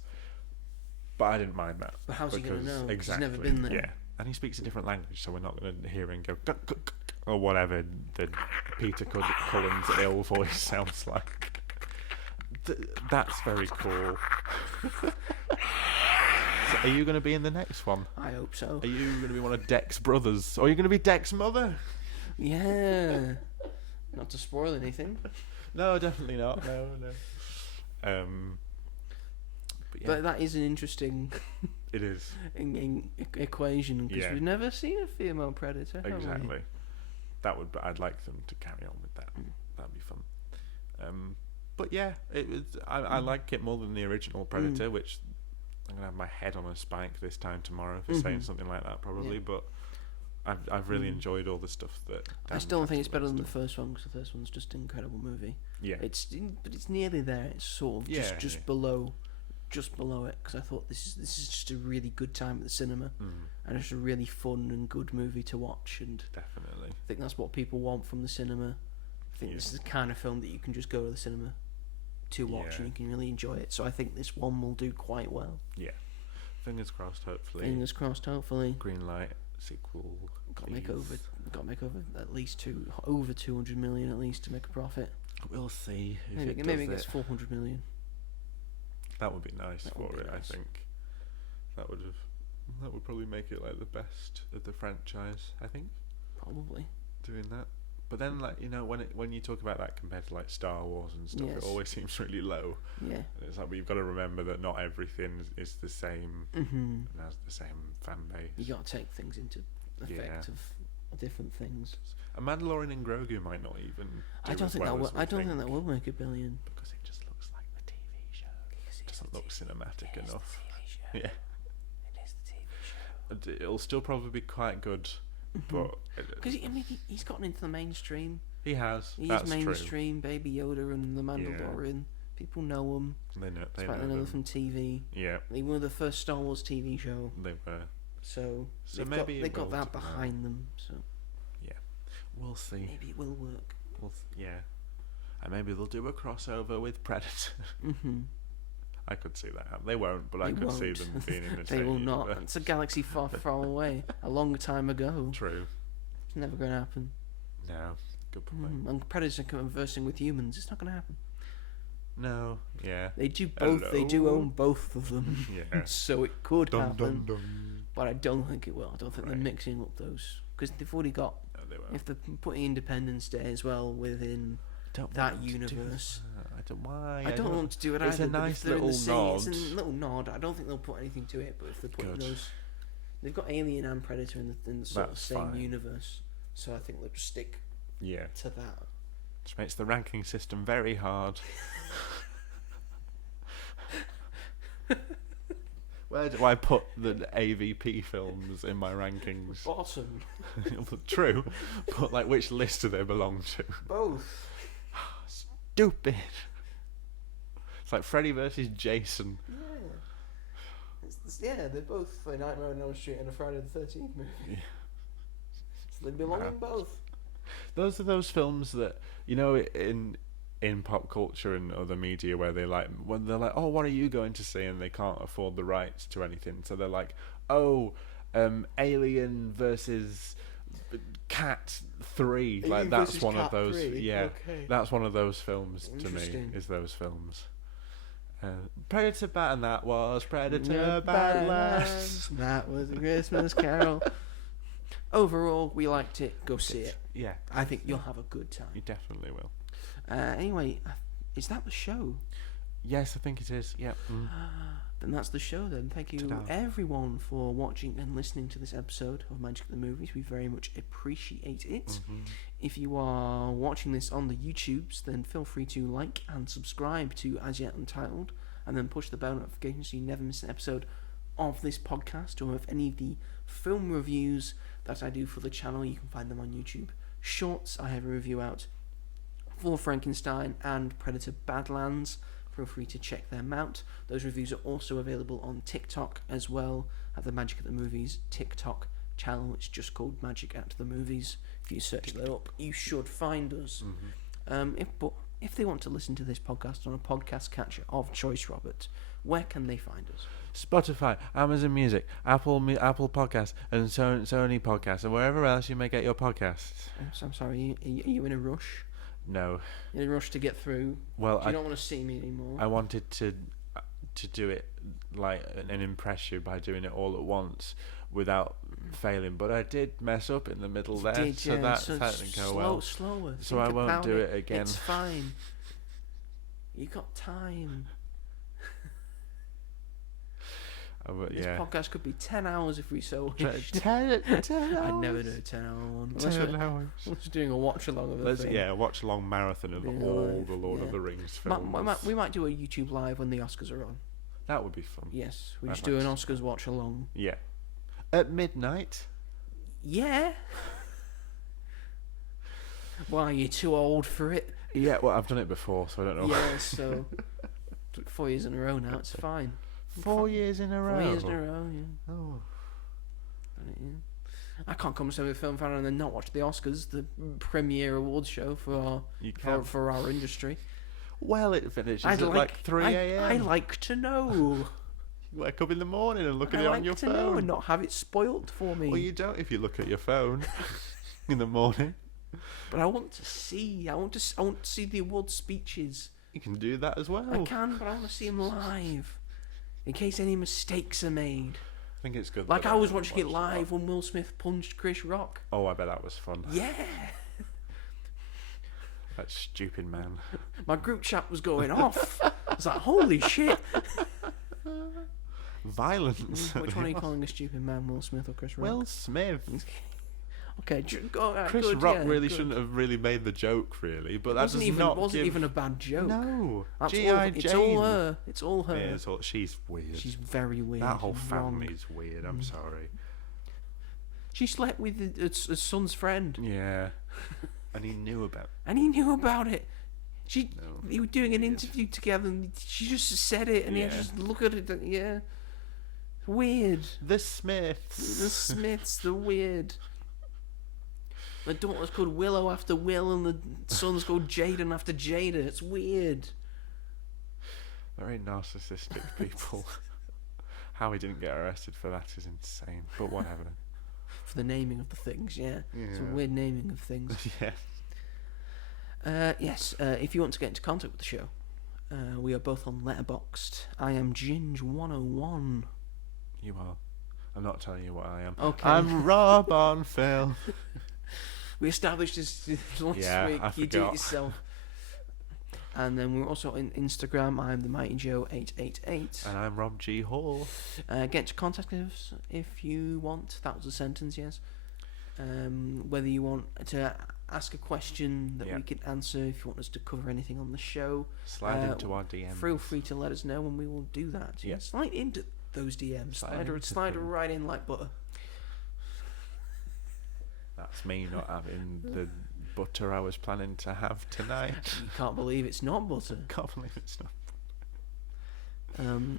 But I didn't mind that. But how's he going to know? Exactly. He's never been there. Yeah, and he speaks a different language, so we're not going to hear him go or whatever the Peter Cullen's ill voice sounds like. That's very cool. Are you going to be in the next one? I hope so. Are you going to be one of Deck's brothers? Or are you going to be Deck's mother? Yeah. Not to spoil anything. No, definitely not. No. But that is an interesting... It is. Equation, because we've never seen a female predator, have exactly. we? I'd like them to carry on with that. That'd be fun. But yeah, it was. I like it more than the original Predator, which I'm gonna have my head on a spike this time tomorrow for saying something like that, probably. But I've really enjoyed all the stuff that. I still don't think it's better than the first one, because the first one's just an incredible movie. Yeah, but it's nearly there. It's sort of just below it, because I thought this is just a really good time at the cinema, and it's a really fun and good movie to watch. And definitely, I think that's what people want from the cinema. I think this is the kind of film that you can just go to the cinema to watch and you can really enjoy it. So I think this one will do quite well. Yeah. Fingers crossed, hopefully. Fingers crossed, hopefully. Green light sequel. Got to make over at least over 200 million at least to make a profit. We'll see. Maybe it gets 400 million. That would be nice for it. Nice. I think that would probably make it like the best of the franchise. I think probably doing that. But then, like, you know, when you talk about that compared to like Star Wars and stuff, it always seems really low. Yeah. And it's like, but you've got to remember that not everything is the same and has the same fan base. You got to take things into effect of different things. A Mandalorian and Grogu might not even. I don't think that will make $1 billion because it just looks like the TV show. It doesn't look cinematic enough. Yeah. It is the TV show. It'll still probably be quite good, but because he's gotten into the mainstream. He has. He's mainstream. True. Baby Yoda and the Mandalorian. Yeah. People know him. They know them from TV. Yeah. They were the first Star Wars TV show. They were. So maybe they've got that behind them. So yeah, we'll see. Maybe it will work. Yeah, and maybe they'll do a crossover with Predator. I could see that happen. They won't, but I could see them being in the They will not. It's a galaxy far, far away. A long time ago. True. It's never going to happen. No. Good point. And Predator conversing with humans. It's not going to happen. No. Yeah. They do both. Hello? They do own both of them. Yeah. So it could happen. Dun. But I don't think it will. I don't think they're mixing up those. Because they've already got... No, they won't. If they're putting Independence Day as well within that universe... Why? I don't want to do it it's either. It's a nice little nod. It's a little nod. I don't think they'll put anything to it, but if they're putting those... They've got Alien and Predator in the sort of same universe. So I think they'll just stick to that. Which makes the ranking system very hard. Where do I put the AVP films in my rankings? Bottom. True, but like which list do they belong to? Both. Stupid. It's like Freddy versus Jason. Yeah. They're both a Nightmare on Elm Street and a Friday the 13th movie. Yeah. So they belong in both. Those are those films that, you know, in pop culture and other media where they're like, oh, what are you going to see? And they can't afford the rights to anything, so they're like, oh, Alien versus Cat 3. Like that's one of those. 3. Yeah, okay. That's one of those films to me. Is those films. Predator and that was Predator Badlands. That was a Christmas Carol. Overall, we liked it. Go see it. Yeah, I think you'll have a good time. You definitely will. Anyway, is that the show? Yes, I think it is. Yep. Then that's the show then. Thank you everyone for watching and listening to this episode of Magic of the Movies. We very much appreciate it. If you are watching this on the YouTubes, then feel free to like and subscribe to As Yet Untitled, and then push the bell notification so you never miss an episode of this podcast or of any of the film reviews that I do for the channel. You can find them on YouTube Shorts. I have a review out for Frankenstein and Predator Badlands. Feel free to check them out. Those reviews are also available on TikTok as well at the Magic at the Movies TikTok channel. It's just called Magic at the Movies. If you search that up, you should find us. If they want to listen to this podcast on a podcast catcher of choice, Robert, where can they find us? Spotify, Amazon Music, Apple Podcasts, and Sony Podcasts, and wherever else you may get your podcasts. I'm sorry, are you in a rush? No. In a rush to get through? Well, you don't want to see me anymore? I wanted to do it like and impress you by doing it all at once without failing, but I did mess up in the middle there, so that didn't go well. Slower. So I won't do it again. It's fine. You got time. This podcast could be 10 hours if we so wished. 10 hours? I'd never do a 10-hour one. 10 hours. Let's doing a watch-along of the thing. Yeah, a watch-along marathon of all the Lord of the Rings films. We might do a YouTube live when the Oscars are on. That would be fun. Yes, we just do an Oscars watch-along. Yeah. At midnight? Yeah. Why, you're too old for it? Yeah, well, I've done it before, so I don't know. Yeah, so 4 years in a row now, it's fine. 4 years in a row? 4 years in a row, yeah. Oh. I can't come to a film fan and then not watch the Oscars, the premier awards show for our industry. Well, it finishes at like 3 a.m. I like to know. You wake up in the morning and look at it on your phone. I like to know and not have it spoilt for me. Well, you don't if you look at your phone in the morning. But I want to see. I want to see the award speeches. You can do that as well. I can, but I want to see them live. In case any mistakes are made. I think it's good. Like I was watching it live when Will Smith punched Chris Rock. Oh, I bet that was fun. Yeah. That stupid man. My group chat was going off. I was like, holy shit. Violence. Which one are you calling a stupid man, Will Smith or Chris Rock? Will Smith. Okay, Chris Rock shouldn't have really made the joke, really, but that does not wasn't even a bad joke. No, G.I. Jane. It's all her. It's all her. Yeah, she's weird. She's very weird. That whole family's weird. I'm sorry. She slept with his son's friend. Yeah, and he knew about. it. He was doing an interview together, and she just said it, and he had to just look at it. Yeah, weird. The Smiths. They're weird. The daughter's called Willow after Will, and the son's called Jaden after Jada. It's weird. Very narcissistic people. How he didn't get arrested for that is insane, but whatever. For the naming of the things, yeah. It's a weird naming of things. Yes. If you want to get into contact with the show, we are both on Letterboxd. I am Ginge101. You are. I'm not telling you what I am. Okay. I'm robonfilm. We established this last week. I You do it yourself. And then we're also on Instagram. I'm the Mighty Joe 888. And I'm robghall. Get into contact us if you want. That was a sentence, yes. Whether you want to ask a question that we can answer, if you want us to cover anything on the show, slide into our DMs. Feel free to let us know, and we will do that. Yeah. Slide into those DMs. Slide right in like butter. That's me not having the butter I was planning to have tonight. You can't believe it's not butter. Can't believe it's not.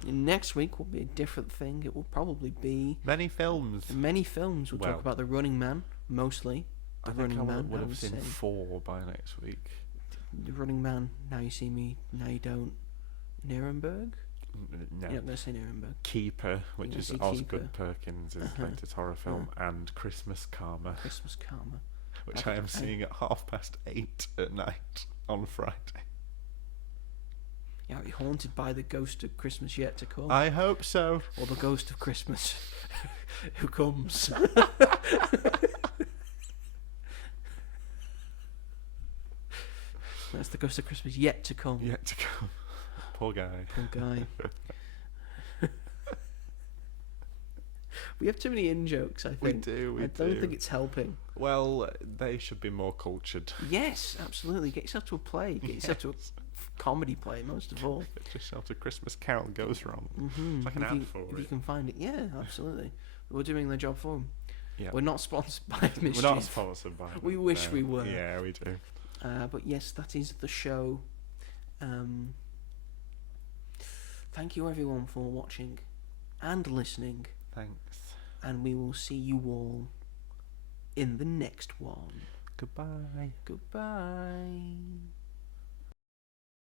Next week will be a different thing. It will probably be many films. We'll talk about The Running Man, mostly. I think I would have seen 4 by next week. The Running Man, Now You See Me, Now You Don't. Nuremberg? No. You're not going to say Nuremberg. Keeper, which is Osgood Perkins' latest horror film, and Christmas Karma. Which I am seeing at 8:30 at night on Friday. Yeah, are you haunted by the ghost of Christmas yet to come? I hope so. Or the ghost of Christmas who comes. That's the ghost of Christmas yet to come. Yet to come. Poor guy. We have too many in-jokes, I think. We do. I don't think it's helping. Well, they should be more cultured. Yes, absolutely. Get yourself to a play. Get yourself to a comedy play, most of all. Get yourself to Christmas Carol Goes Wrong. Mm-hmm. It's like an ad for it. If you can find it. Yeah, absolutely. We're doing the job for them. Yeah. We're not sponsored by Mischief. We're not sponsored by them. We wish we were. Yeah, we do. But yes, that is the show. Thank you everyone for watching and listening. Thanks. And we will see you all in the next one. Goodbye. Goodbye.